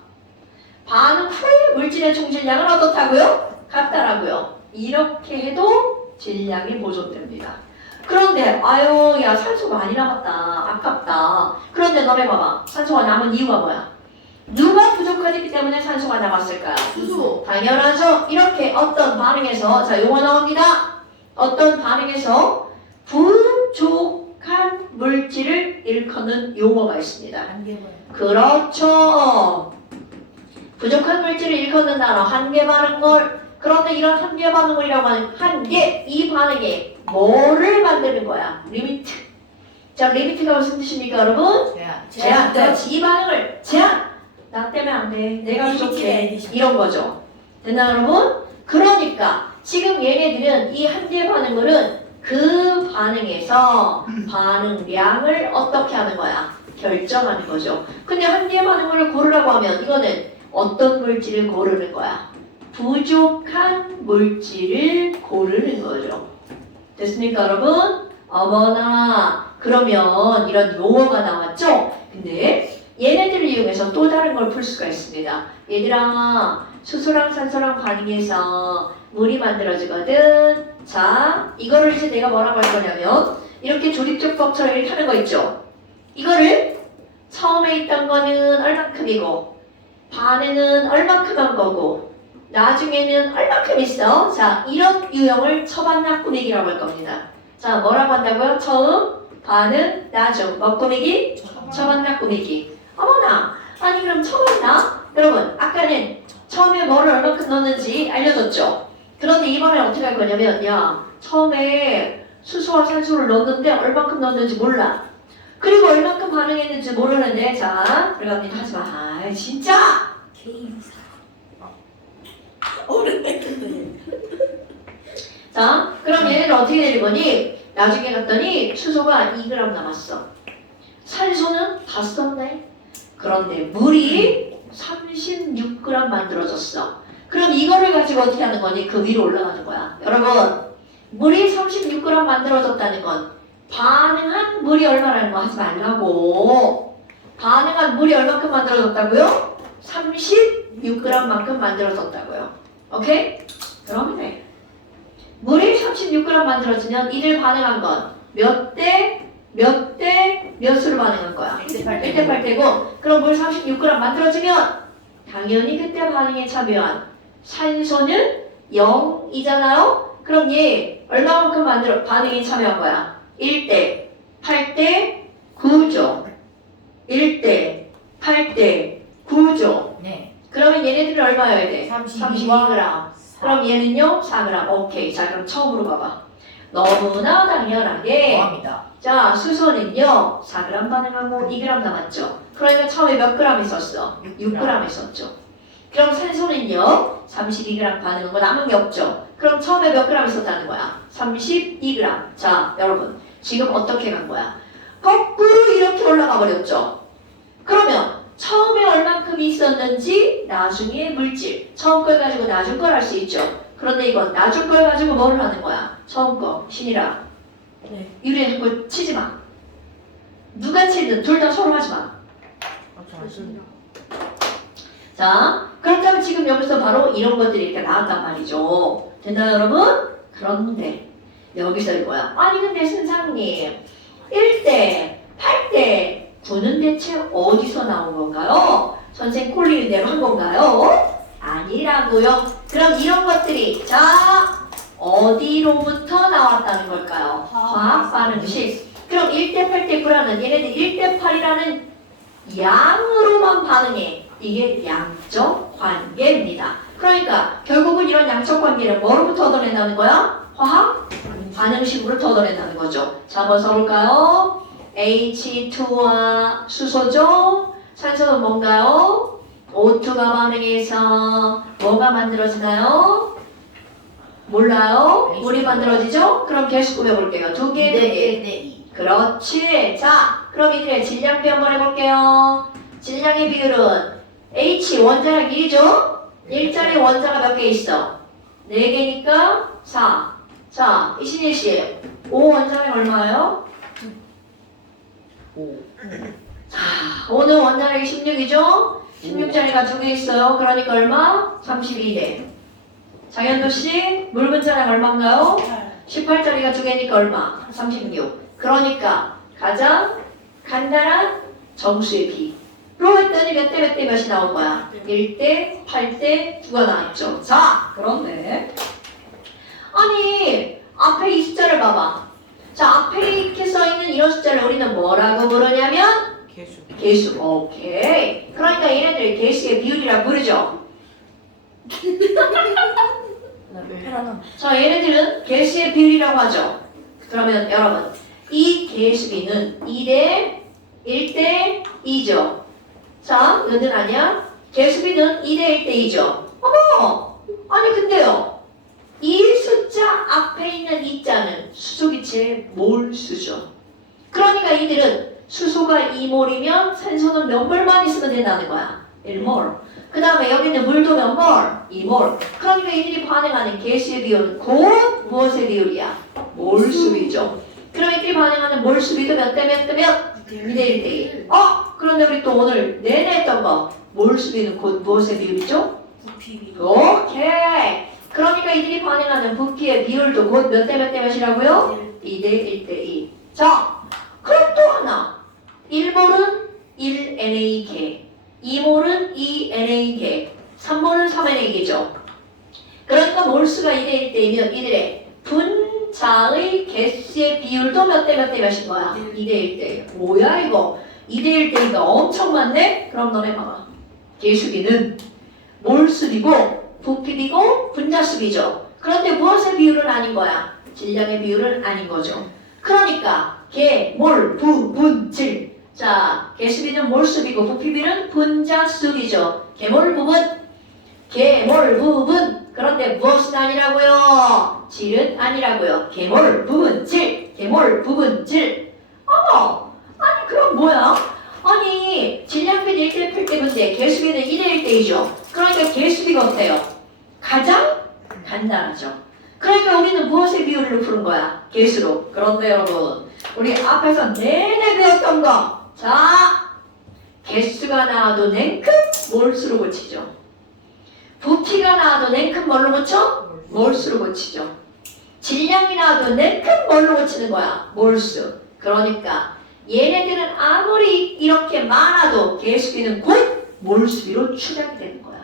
반응 후의 물질의 총질량은 어떻다고요? 같다라고요. 이렇게 해도 질량이 보존됩니다. 그런데 아유, 야, 산소 많이 남았다. 아깝다. 그런데 너네 봐봐. 산소가 남은 이유가 뭐야? 누가 부족 부족하기 때문에 산소가 남았을까요? 수소. 당연하죠. 이렇게 어떤 반응에서 자 요거 나옵니다. 어떤 반응에서 부족한 물질을 일컫는 용어가 있습니다. 그렇죠. 부족한 물질을 일컫는 단어 한계 반응물. 그런데 이런 한계 반응물이라고 하는 한계 이 반응에 뭐를 만드는 거야? 리미트. 자 리미트가 무슨 뜻입니까 여러분? 제한. 그렇지. 이 반응을 제한. 나 때문에 안 돼. 내가 부족해. 이런 거죠. 됐나 여러분? 그러니까 지금 얘네들은 이 한계 반응물은 그 반응에서 반응량을 어떻게 하는 거야? 결정하는 거죠. 근데 한계 반응물을 고르라고 하면 이거는 어떤 물질을 고르는 거야? 부족한 물질을 고르는 거죠. 됐습니까 여러분? 어머나 그러면 이런 용어가 나왔죠? 근데 얘네들을 이용해서 또 다른 걸 풀 수가 있습니다. 얘들아 수소랑 산소랑 반응해서 물이 만들어지거든. 자 이거를 이제 내가 뭐라고 할 거냐면 이렇게 조립조법처럼 이렇게 하는 거 있죠. 이거를 처음에 있던 거는 얼만큼이고 반응은 얼만큼 한 거고 나중에는 얼만큼 있어. 자 이런 유형을 처반납 꾸미기라고 할 겁니다. 자 뭐라고 한다고요? 처음, 반응, 나중, 뭐 꾸미기? 처반납 꾸미기. 어머나 아니 그럼 처반납? 여러분 아까는 처음에 뭐를 얼만큼 넣는지 알려줬죠. 그런데 이번에 어떻게 할 거냐면 야 처음에 수소와 산소를 넣었는데 얼만큼 넣었는지 몰라. 그리고 얼만큼 반응했는지 모르는데 자 들어갑니다. 하지마. 아 진짜 자 그럼 얘네는 어떻게 되는 거니? 나중에 갔더니 수소가 2g 남았어. 산소는 다 썼네. 그런데 물이 36g 만들어졌어. 그럼 이거를 가지고 어떻게 하는 거니? 그 위로 올라가는 거야. 여러분 물이 36g 만들어졌다는 건 반응한 물이 얼마라는 거 하지 말라고. 반응한 물이 얼마큼 만들어졌다고요? 36g만큼 만들어졌다고요. 오케이? 그러면 돼. 물이 36g 만들어지면 이들 반응한 건 몇 대 몇으로 반응한 거야? 1대 8대고 그럼 물 36g 만들어지면 당연히 그때 반응에 참여한 산소는 0이잖아요? 그럼 얘 얼마만큼 반응에 참여한 거야? 1대 8대 9죠. 1대 8대 9죠. 네. 그러면 얘네들은 얼마여야 돼? 32g. 그럼 얘는요? 4g. 오케이. 자 그럼 처음으로 봐봐. 너무나 당연하게 더합니다. 자 수소는요 4g 반응하고 2g 남았죠. 그러니까 처음에 몇 g 있었어? 6g 있었죠. 그럼 산소는요 32g 반응하고 남은 게 없죠. 그럼 처음에 몇 g 있었다는 거야? 32g. 자 여러분 지금 어떻게 간 거야? 거꾸로 이렇게 올라가 버렸죠. 그러면 처음에 얼만큼 있었는지 나중에 물질 처음 걸 가지고 나중 걸 할 수 있죠. 그런데 이건 나중 걸 가지고 뭐를 하는 거야? 처음 거 신이라 네. 유리에 자꾸 치지 마. 누가 치든 둘 다 서로 하지 마. 자 그렇다면 지금 여기서 바로 이런 것들이 이렇게 나왔단 말이죠. 됐나요 여러분? 그런데 여기서 이거야. 아니 근데 선생님 1대 8대 9는 대체 어디서 나온 건가요? 선생 콜리는 대로 한 건가요? 아니라고요. 그럼 이런 것들이 자 어디로부터 나왔다는 걸까요? 화학 반응식. 그럼 1대 8대 9라는 얘네들 1대 8이라는 양으로만 반응해. 이게 양적 관계입니다. 그러니까 결국은 이런 양적 관계를 뭐로부터 얻어낸다는 거야? 화학 반응식으로 얻어낸다는 거죠. 자 한번 써볼까요? H2와 수소죠. 산소는 뭔가요? O2가 반응해서 뭐가 만들어지나요? 몰라요? 물이 만들어지죠? 그럼 계속 꾸며볼게요. 2개, 4개. 그렇지. 자, 그럼 이제 질량비 한번 해볼게요. 질량의 비율은 H 원자량 1이죠? 1짜리 원자가 몇 개 있어? 4개니까 4. 자, 이신일 씨, 5 원자량 얼마예요? 5. 자, 5는 원자량이 16이죠? 16짜리가 2개 있어요. 그러니까 얼마? 32대. 장현도 씨, 물 분자량 얼마인가요? 18짜리가 2개니까 얼마? 36. 그러니까 가장 간단한 정수의 비. 로 했더니 몇 대 몇이 나온 거야? 1대 8대 9가 나왔죠. 자, 그런데 아니 앞에 이 숫자를 봐봐. 자, 앞에 이렇게 써있는 이런 숫자를 우리는 뭐라고 부르냐면 개수. 개수. 오케이. 그러니까 얘네들 개수의 비율이라 부르죠. 자, 얘네들은 개수의 비율이라고 하죠. 그러면 여러분, 이 개수비는 2대 1대 2죠. 자, 너는 아니야? 개수비는 2대 1대 2죠. 어머! 아니 근데요. 이 숫자 앞에 있는 이 자는 수소기체의 몰수죠. 그러니까 이들은 수소가 2몰이면 산소는 몇 몰만 있으면 된다는 거야. 1몰. 그 다음에 여기 있는 물도 몇 몰? 2몰. 그러니까 이들이 반응하는 개수의 비율은 곧 무엇의 비율이야? 몰수비죠. 그럼 이들이 반응하는 몰수비도 몇 대 몇 대 몇? 2대 1대 1. 그런데 우리 또 오늘 내내 했던 거 몰수비는 곧 무엇의 비율이죠? 부피. 오케이. 그러니까 이들이 반응하는 부피의 비율도 곧 몇 대 몇 대 몇이라고요? 2대 1대 2. 자, 그럼 또 하나. 1몰은 1NaK, 2몰은 2NaK, 3몰은 3NaK죠. 그러니까 몰수가 2대 1대 2면 이들의 분자의 개수의 비율도 몇 대 몇 대 몇인 거야? 2대 1대 1. 뭐야 이거? 2대 1대 2가 엄청 많네? 그럼 너네 봐봐. 개수비는 몰수비고 부피비고 분자수비죠. 그런데 무엇의 비율은 아닌 거야? 질량의 비율은 아닌 거죠. 그러니까 개, 몰, 부, 분, 질. 자, 개수비는 몰수비고 부피비는 분자수비죠. 개몰, 부분. 개몰, 부분. 그런데 무엇은 아니라고요? 질은 아니라고요. 개몰, 부분, 질. 개몰, 부분, 질. 어머! 아니 그럼 뭐야? 아니 질량비는 1대 8대 분데 개수비는 2대 1대 2죠. 그러니까 개수비가 어때요? 가장 간단하죠. 그러니까 우리는 무엇의 비율로 푸는 거야? 개수로. 그런데 여러분 우리 앞에서 내내 배웠던 거. 자, 개수가 나와도 냉큼 몰수로 고치죠. 부피가 나와도 냉큼 뭘로 고쳐? 몰수로 고치죠. 질량이 나와도 냉큼 뭘로 고치는 거야? 몰수. 그러니까 얘네들은 아무리 이렇게 많아도 개수비는 곧 몰수비로 추락이 되는 거야.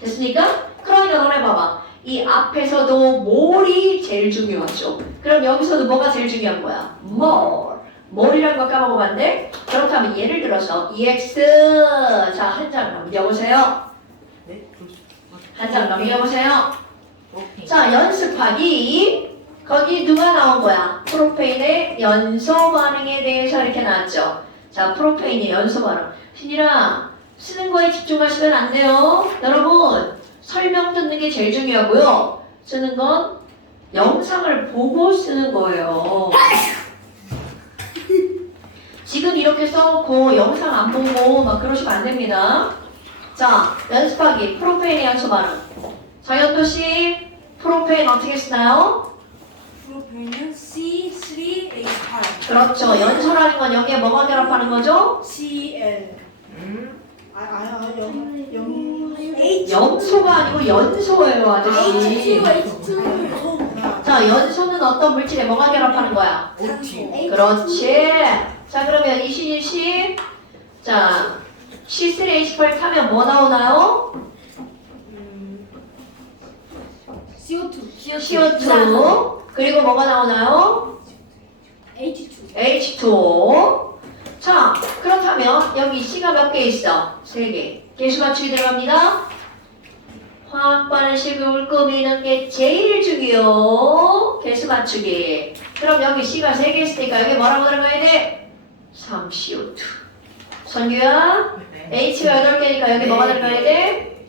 됐습니까? 그러니까 너네 봐봐. 이 앞에서도 몰이 제일 중요하죠. 그럼 여기서도 뭐가 제일 중요한 거야? 몰. 몰이라는 거 까먹으면 안 돼? 그렇다면 예를 들어서 EX 자, 한 장 넘겨보세요. 네? 한 장 넘겨보세요. 오케이. 자, 연습하기. 거기 누가 나온 거야? 프로페인의 연소 반응에 대해서 이렇게 나왔죠. 자, 프로페인의 연소 반응. 신이라 쓰는 거에 집중하시면 안 돼요. 여러분, 설명 듣는 게 제일 중요하고요. 쓰는 건 영상을 보고 쓰는 거예요. 지금 이렇게 써놓고 영상 안 보고 막 그러시면 안 됩니다. 자, 연습하기. 프로페인의 연소 반응. 정현도 씨, 프로페인 어떻게 쓰나요? 프로페인은 C3H8. 그렇죠. 연소라는 건 여기에 뭐가 결합하는 거죠? CL. 아야 H 염소가 아니고 연소예요, 아저씨. H2 자, 연소는 어떤 물질에 뭐가 결합하는 거야? 산소. 그렇지. 자, 그러면 이신일 씨. 자, C3H8 타면 뭐 나오나요? CO2 CO2. 그리고 뭐가 나오나요? H2 H2O. 자, 그렇다면 여기 C가 몇 개 있어? 3개. 개수 맞추기 들어갑니다. 화학 반응식을 꾸미는 게 제일 중요해요. 개수 맞추기. 그럼 여기 C가 3개 있으니까 여기 뭐라고 들어가야 돼? 3CO2. 선규야, H가 8개니까 여기 뭐가 들어가야 돼?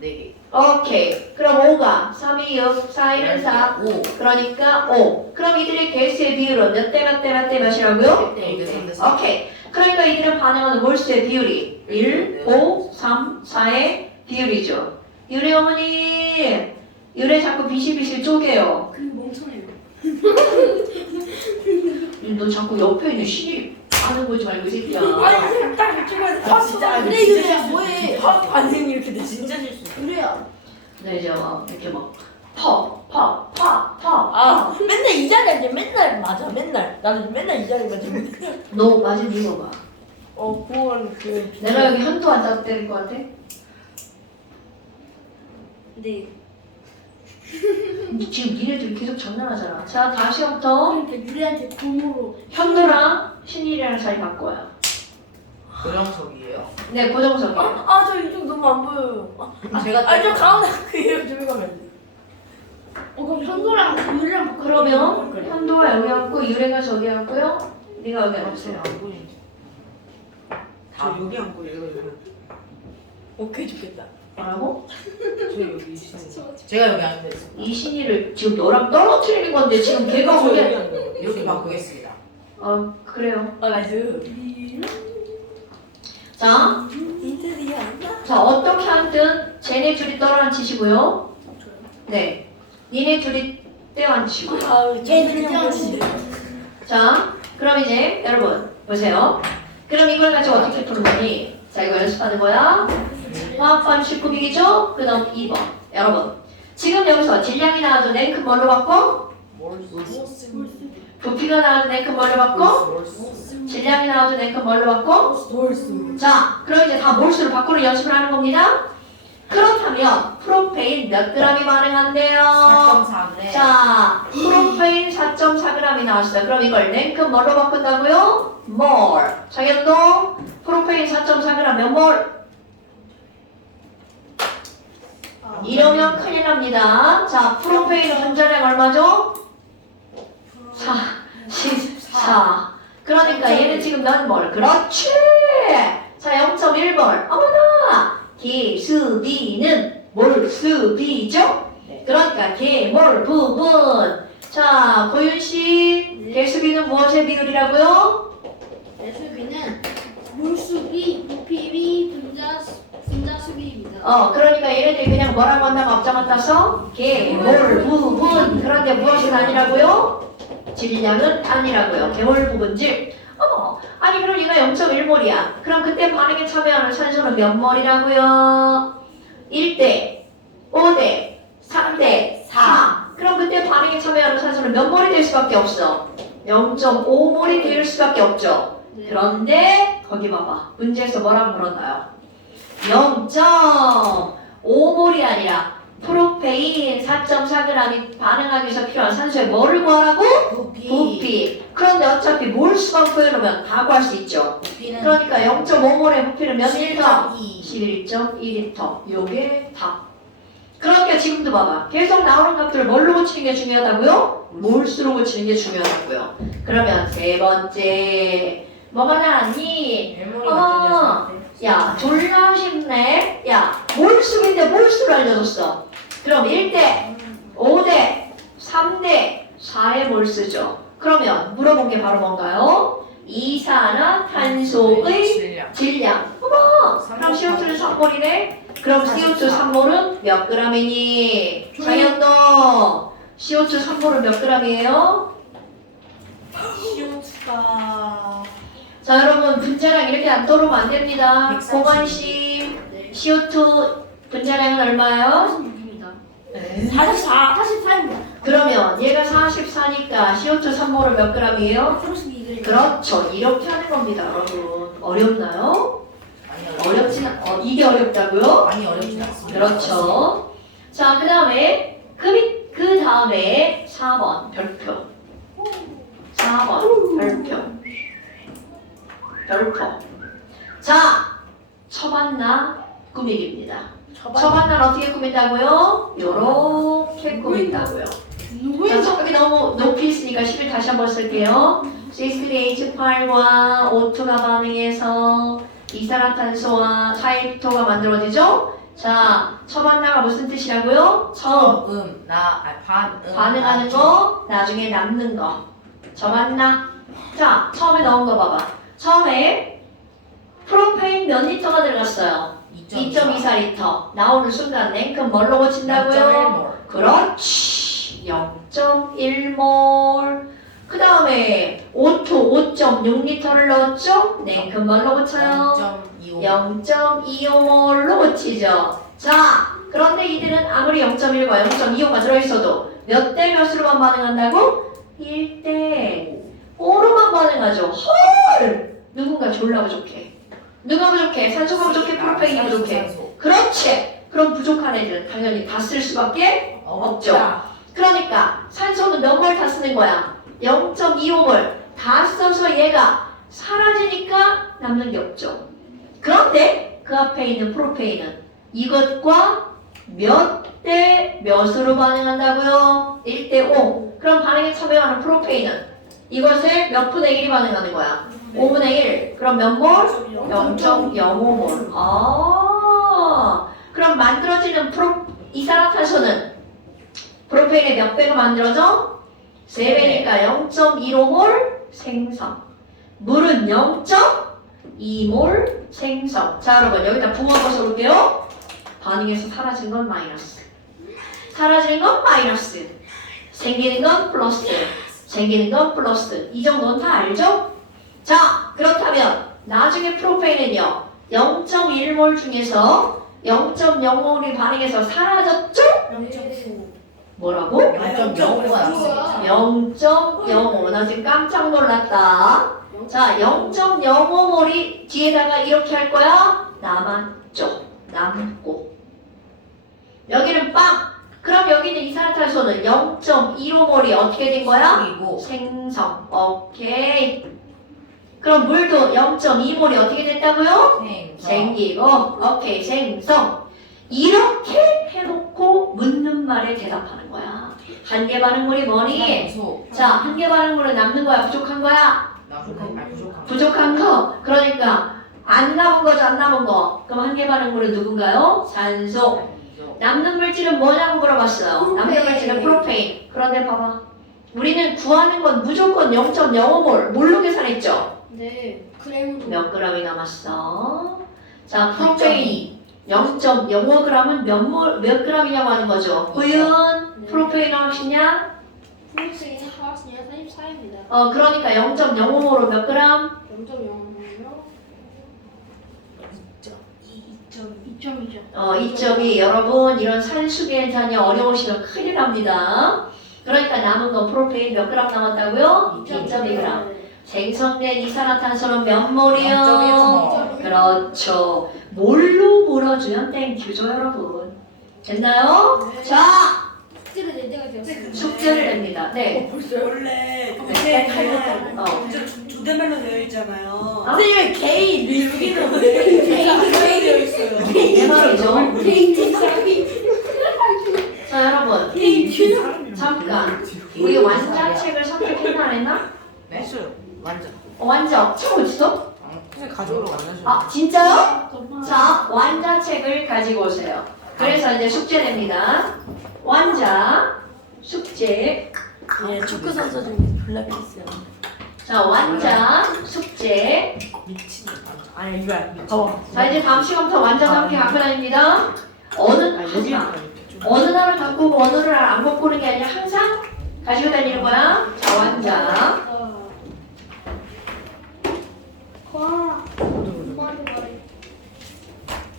4개. 오케이. 그럼 5가 3, 2, 6, 4, 1은 4. 5. 그러니까 5. 그럼 이들의 개수의 비율은 몇 대 몇 대 몇 대 몇이라고요? 1대 오케이. 그러니까 이들은 반응하는 몰수의 비율이 1, 5, 3, 4의 비율이죠. 유래 어머니, 유래 자꾸 비실비실 쪼개요. 그 멍청해요. 너 자꾸 옆에 있는 신이 아는 거지 말고 이 새끼야. 아니 딱 찍어야 아, 진짜 아니, 그래 진짜 이거 실수. 뭐해? 화학 반응이 이렇게 돼. 진짜 실수. 그래야 네, 이제 막 이렇게 막 파. 아, 맨날 이 자리에 맨날 맞아. 맨날. 나는 맨날 이 자리에 맞아. 너 맞은 이거 봐. 9원 그 내가 여기 한도 안 닦도 될것 같아? 네. 지금 니네들 계속 장난하잖아. 자, 다시부터 그러니까 유리한테 곰으로 현도랑 신일이랑 자리 바꿔요. 고정석이에요. 네, 고정석이에요. 저 이쪽 너무 안 보여요. 제가 저 가운데 그예요. 저기 가면 안 돼. 그럼 현도랑 유리랑 바꿔. 그러면 현도가 여기 앉고 유래가 저기 앉고요. 네가 여기 앉으세요. 안 보이지. 저 여기 앉고 이러면 오케이 좋겠다. 뭐라고? 저 여기 있어요. 제가 여기 앉아 있습니다. 이 신이를 지금 너랑 떨어뜨리는 건데 지금 걔가 저 여기 오게. 앉아요. 이렇게 바꾸겠습니다. 그래요. 나이스. 자, 인테리어. 자 어떻게 하든 쟤네 둘이 떨어앉히시고요. 네, 니네 둘이 떼어앉히시고요. 걔들이 자, 그럼 이제 여러분 보세요. 그럼 이걸 가지고 어떻게 푸는 거니? 자, 이거 연습하는 거야. 화합반 19비기죠? 그 다음 2번. 여러분, 지금 여기서 질량이 나와도 냉큼 뭘로 바꿔? 부피가 나와도 냉큼 뭘로 바꿔? 질량이 나와도 냉큼 뭘로 바꿔? 자, 그럼 이제 다 몰수로 바꾸는 연습을 하는 겁니다. 그렇다면 프로페인 몇 g이 반응한대요? 4.4네. 자, 프로페인 4.4g이 나왔어요. 그럼 이걸 냉큼 뭘로 바꾼다고요? 몰. 자기도 프로페인 4.4g 몇 몰? 이러면 큰일 납니다. 자, 프로페인 분자량 얼마죠? 14. 그러니까 얘는 지금 몇 몰? 그렇지! 자, 0.1몰. 어머나! 개수비는 몰수비죠? 그러니까 개몰 부분. 자, 고윤씨, 개수비는 무엇의 비율이라고요? SB는 물수비, 부피비, 분자 수비입니다. 그러니까 얘네들이 그냥 뭐라고 한다고 앞장을 따서 개몰 부분. 그런데 무엇은 아니라고요? 질량은 아니라고요. 개몰 부분질. 아니 그럼 얘가 0.1몰이야. 그럼 그때 반응에 참여하는 산소는 몇 몰이라고요? 1대, 5대, 3대, 4. 그럼 그때 반응에 참여하는 산소는 몇 몰이 될 수밖에 없어? 0.5몰이 될 수밖에 없죠. 그런데 거기 봐봐. 문제에서 뭐라고 물었나요? 0.5몰이 아니라 프로페인 4.4g이 반응하기 위해서 필요한 산소의 뭐를 구하라고? 부피. 그런데 어차피 몰수만 구해놓으면 다 구할 수 있죠. 부피는 그러니까 0.5몰의 부피는 몇 리터? 11.2. 11.2리터. 요게 답. 그러니까 지금도 봐봐. 계속 나오는 값들을 뭘로 고치는 게 중요하다고요? 몰수로 고치는 게 중요하다고요. 그러면 세 번째 뭐가 나왔니? 메모리 만들려서 야 졸라 쉽네. 야 몰수인데 몰수를 알려줬어. 그럼 1대, 5대, 3대, 4의 몰수죠. 그러면 물어본 게 바로 뭔가요? 이산화탄소의 질량. 어머! 그럼 CO2는 3몰이네? 그럼 CO2 3몰은 몇 g이니? 장현도 CO2 3몰은 몇 g이에요? 시오츠가 자 여러분 분자량 이렇게 안 떠오르면 안 됩니다. 130. 고관씨 CO2 분자량은 얼마예요? 46입니다. 네. 44입니다. 그러면 얘가 44니까 CO2 3몰은 몇 g이에요? 32g. 그렇죠. 이렇게 하는 겁니다, 여러분. 어렵나요? 이게 어렵다고요? 많이 어렵진 않습니다. 그렇죠. 자, 그 다음에 4번 별표. 4번 별표. 자, 처반나 꾸미기입니다. 처반나는 어떻게 꾸민다고요? 요렇게 꾸민다고요. 자, 저기 너무 높이 있으니까 10을 다시 한번 쓸게요. C3H8과 O2가 반응해서 이산화탄소와 차이토가 만들어지죠? 자, 처반나가 무슨 뜻이라고요? 처음. 반응하는 거, 나중에 남는 거. 처반나. 자, 처음에 넣은 거 봐봐. 처음에 프로페인 몇 리터가 들어갔어요? 2.24리터. 나오는 순간 냉큼 뭘로 고친다고요? 그렇지. 0.1몰. 그 다음에 O2 5.6리터를 넣었죠? 냉큼 뭘로 고쳐요? 0.25몰로 고치죠. 자, 그런데 이들은 아무리 0.1과 0.25가 들어있어도 몇 대 몇으로만 반응한다고? 1대 5로만 반응하죠. 헐! 누군가 졸라 부족해. 누가 부족해? 산소가 부족해? 프로페인이 부족해? 산소. 그렇지. 그럼 부족한 애들은 당연히 다 쓸 수밖에 없죠. 그러니까 산소는 몇 몰 다 쓰는 거야? 0.25몰 다 써서 얘가 사라지니까 남는 게 없죠. 그런데 그 앞에 있는 프로페인은 이것과 몇 대 몇으로 반응한다고요? 1대 5. 그럼 반응에 참여하는 프로페인은 이것에 몇 분의 1이 반응하는 거야? 5분의 1. 그럼 몇 몰? 0.05몰. 그럼 만들어지는 이산화탄소는 프로페인의 몇 배가 만들어져? 3배니까 0.15몰 생성. 물은 0.2몰 생성. 자, 여러분 여기다 부어서 볼게요. 반응에서 사라진 건 마이너스. 사라지는 건 마이너스. 생기는 건 플러스. 생기는 건 플러스. 이 정도는 다 알죠? 자, 그렇다면 나중에 프로페인은요. 0.1몰 중에서 0.05몰이 반응해서 사라졌죠? 0.9. 뭐라고? 0.05가 0.05. 나 지금 깜짝 놀랐다. 자, 0.05몰이 뒤에다가 이렇게 할 거야. 남았죠. 남고. 여기는 빵. 그럼 여기는 이산화탄소는 0.15몰이 어떻게 된 거야? 그리고 생성. 오케이. 그럼 물도 0.2몰이 어떻게 됐다고요? 생기고. 오케이. 생성. 이렇게 해놓고 묻는 말에 대답하는 거야. 한계 반응물이 뭐니? 산소. 자, 한계 반응물은 남는 거야? 부족한 거야? 부족한. 부족한 거. 그러니까 안 남은 거죠, 안 남은 거. 그럼 한계 반응물은 누군가요? 산소. 남는 물질은 뭐냐고 물어봤어요. 남는 물질은 프로페인. 그런데 봐봐. 우리는 구하는 건 무조건 0.05몰. 뭘로 계산했죠? 네. 그램으로. 몇 g이 남았어? 자, 프로페인 0.05g은 몇 g이냐고 하는 거죠. 호윤, 프로페인 화학식량? 프로세인은 화학식량 34입니다. 그러니까 0.05몰로 몇 g? 0.0이요? 2점이죠. 2.2. 여러분, 이런 산수 계산이 어려우시면 큰일 납니다. 그러니까 남은 건 프로페인 몇 g 남았다고요? 2.2g. 생성된 이산화탄소는 몇 몰이요? 0.1몰. 그렇죠. 몰로 몰아주면 땡큐죠, 여러분. 됐나요? 자, 숙제를 낼 때가 되었습니다. 숙제를 냅니다. 네. 원래 교재에는 어. 존댓말로 되어 있잖아요. 선생님 개인 여기는 왜 되어 있어요? 내 말이죠. 개인 사람이 자, 여러분. 잠깐. 우리 완자책을 선택했나 안 했나? 했어요. 완전. 완자. 책 어딨어? 그냥 가져오러 만나셔. 아, 진짜요? 자, 완자책을 가지고 오세요. 그래서 이제 숙제 냅니다. 완자, 숙제. 예, 축구 선수 중에 블랙리스트요. 자, 완자, 숙제. 미친. 아니 이거야. 미친. 자, 이제 다음 시간부터 완자와 함께 갖고 다닙니다. 어느, 하지 마. 어느 날을 갖고 오고 어느 날을 안 갖고 오는 게 아니라 항상 가지고 다니는 거야. 자, 완자. 와.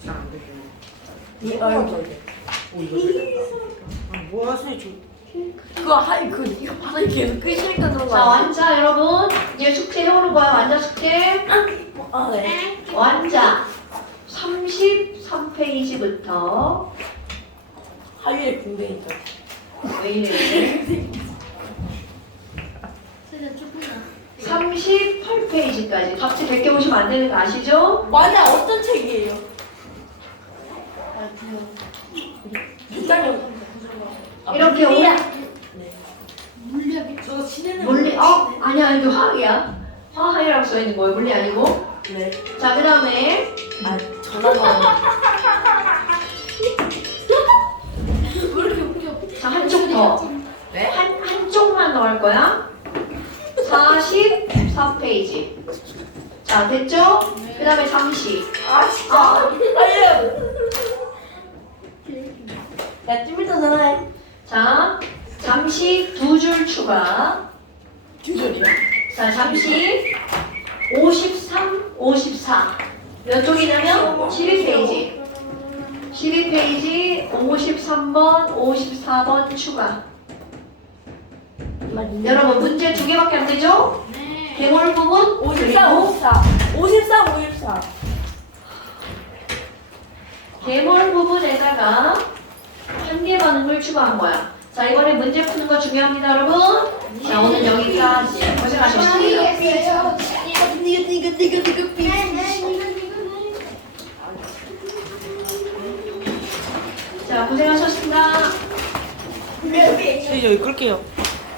잘안 되죠. 이 얼굴. 뭐야 선생님 그거 이거 바닥에 계속 끄시니까 그런 거 자, 아니야? 완자 여러분. 이제 숙제 해오는 거야. 완자 숙제. 아, 네. 완자 33페이지부터 하위에 공대니까. 왜 이래? 선생님 조금만. 38페이지까지 같이 베껴보시면 안 되는 거 아시죠? 만약 어떤 책이에요? 일단은 이렇게 오늘 물리학이 저 친해는 물리 아니야 이거 화학이야. 화학이라고 써 있는 거예요. 물리 아니고. 네. 자, 그다음에 아, 전화가 왜 이렇게 웃겨? 자, 한쪽 더. 네? 한쪽만 더 할 거야. 44페이지. 자, 됐죠? 그다음에 30. 아니에요. 야, 좀 이따 전화해. 자, 잠시 2줄 추가. 듀절이요? 자, 잠시 53, 54. 몇 쪽이냐면 12페이지. 12페이지 53번, 54번 추가. 여러분 문제 2개밖에 안 되죠? 네. 개몰 부분 54, 54. 53, 54. 개몰 부분에다가 한계 반응을 추가한 거야. 자, 이번에 문제 푸는 거 중요합니다, 여러분. 자, 오늘 여기까지 고생하셨습니다. 자, 고생하셨습니다. 여기 끌게요.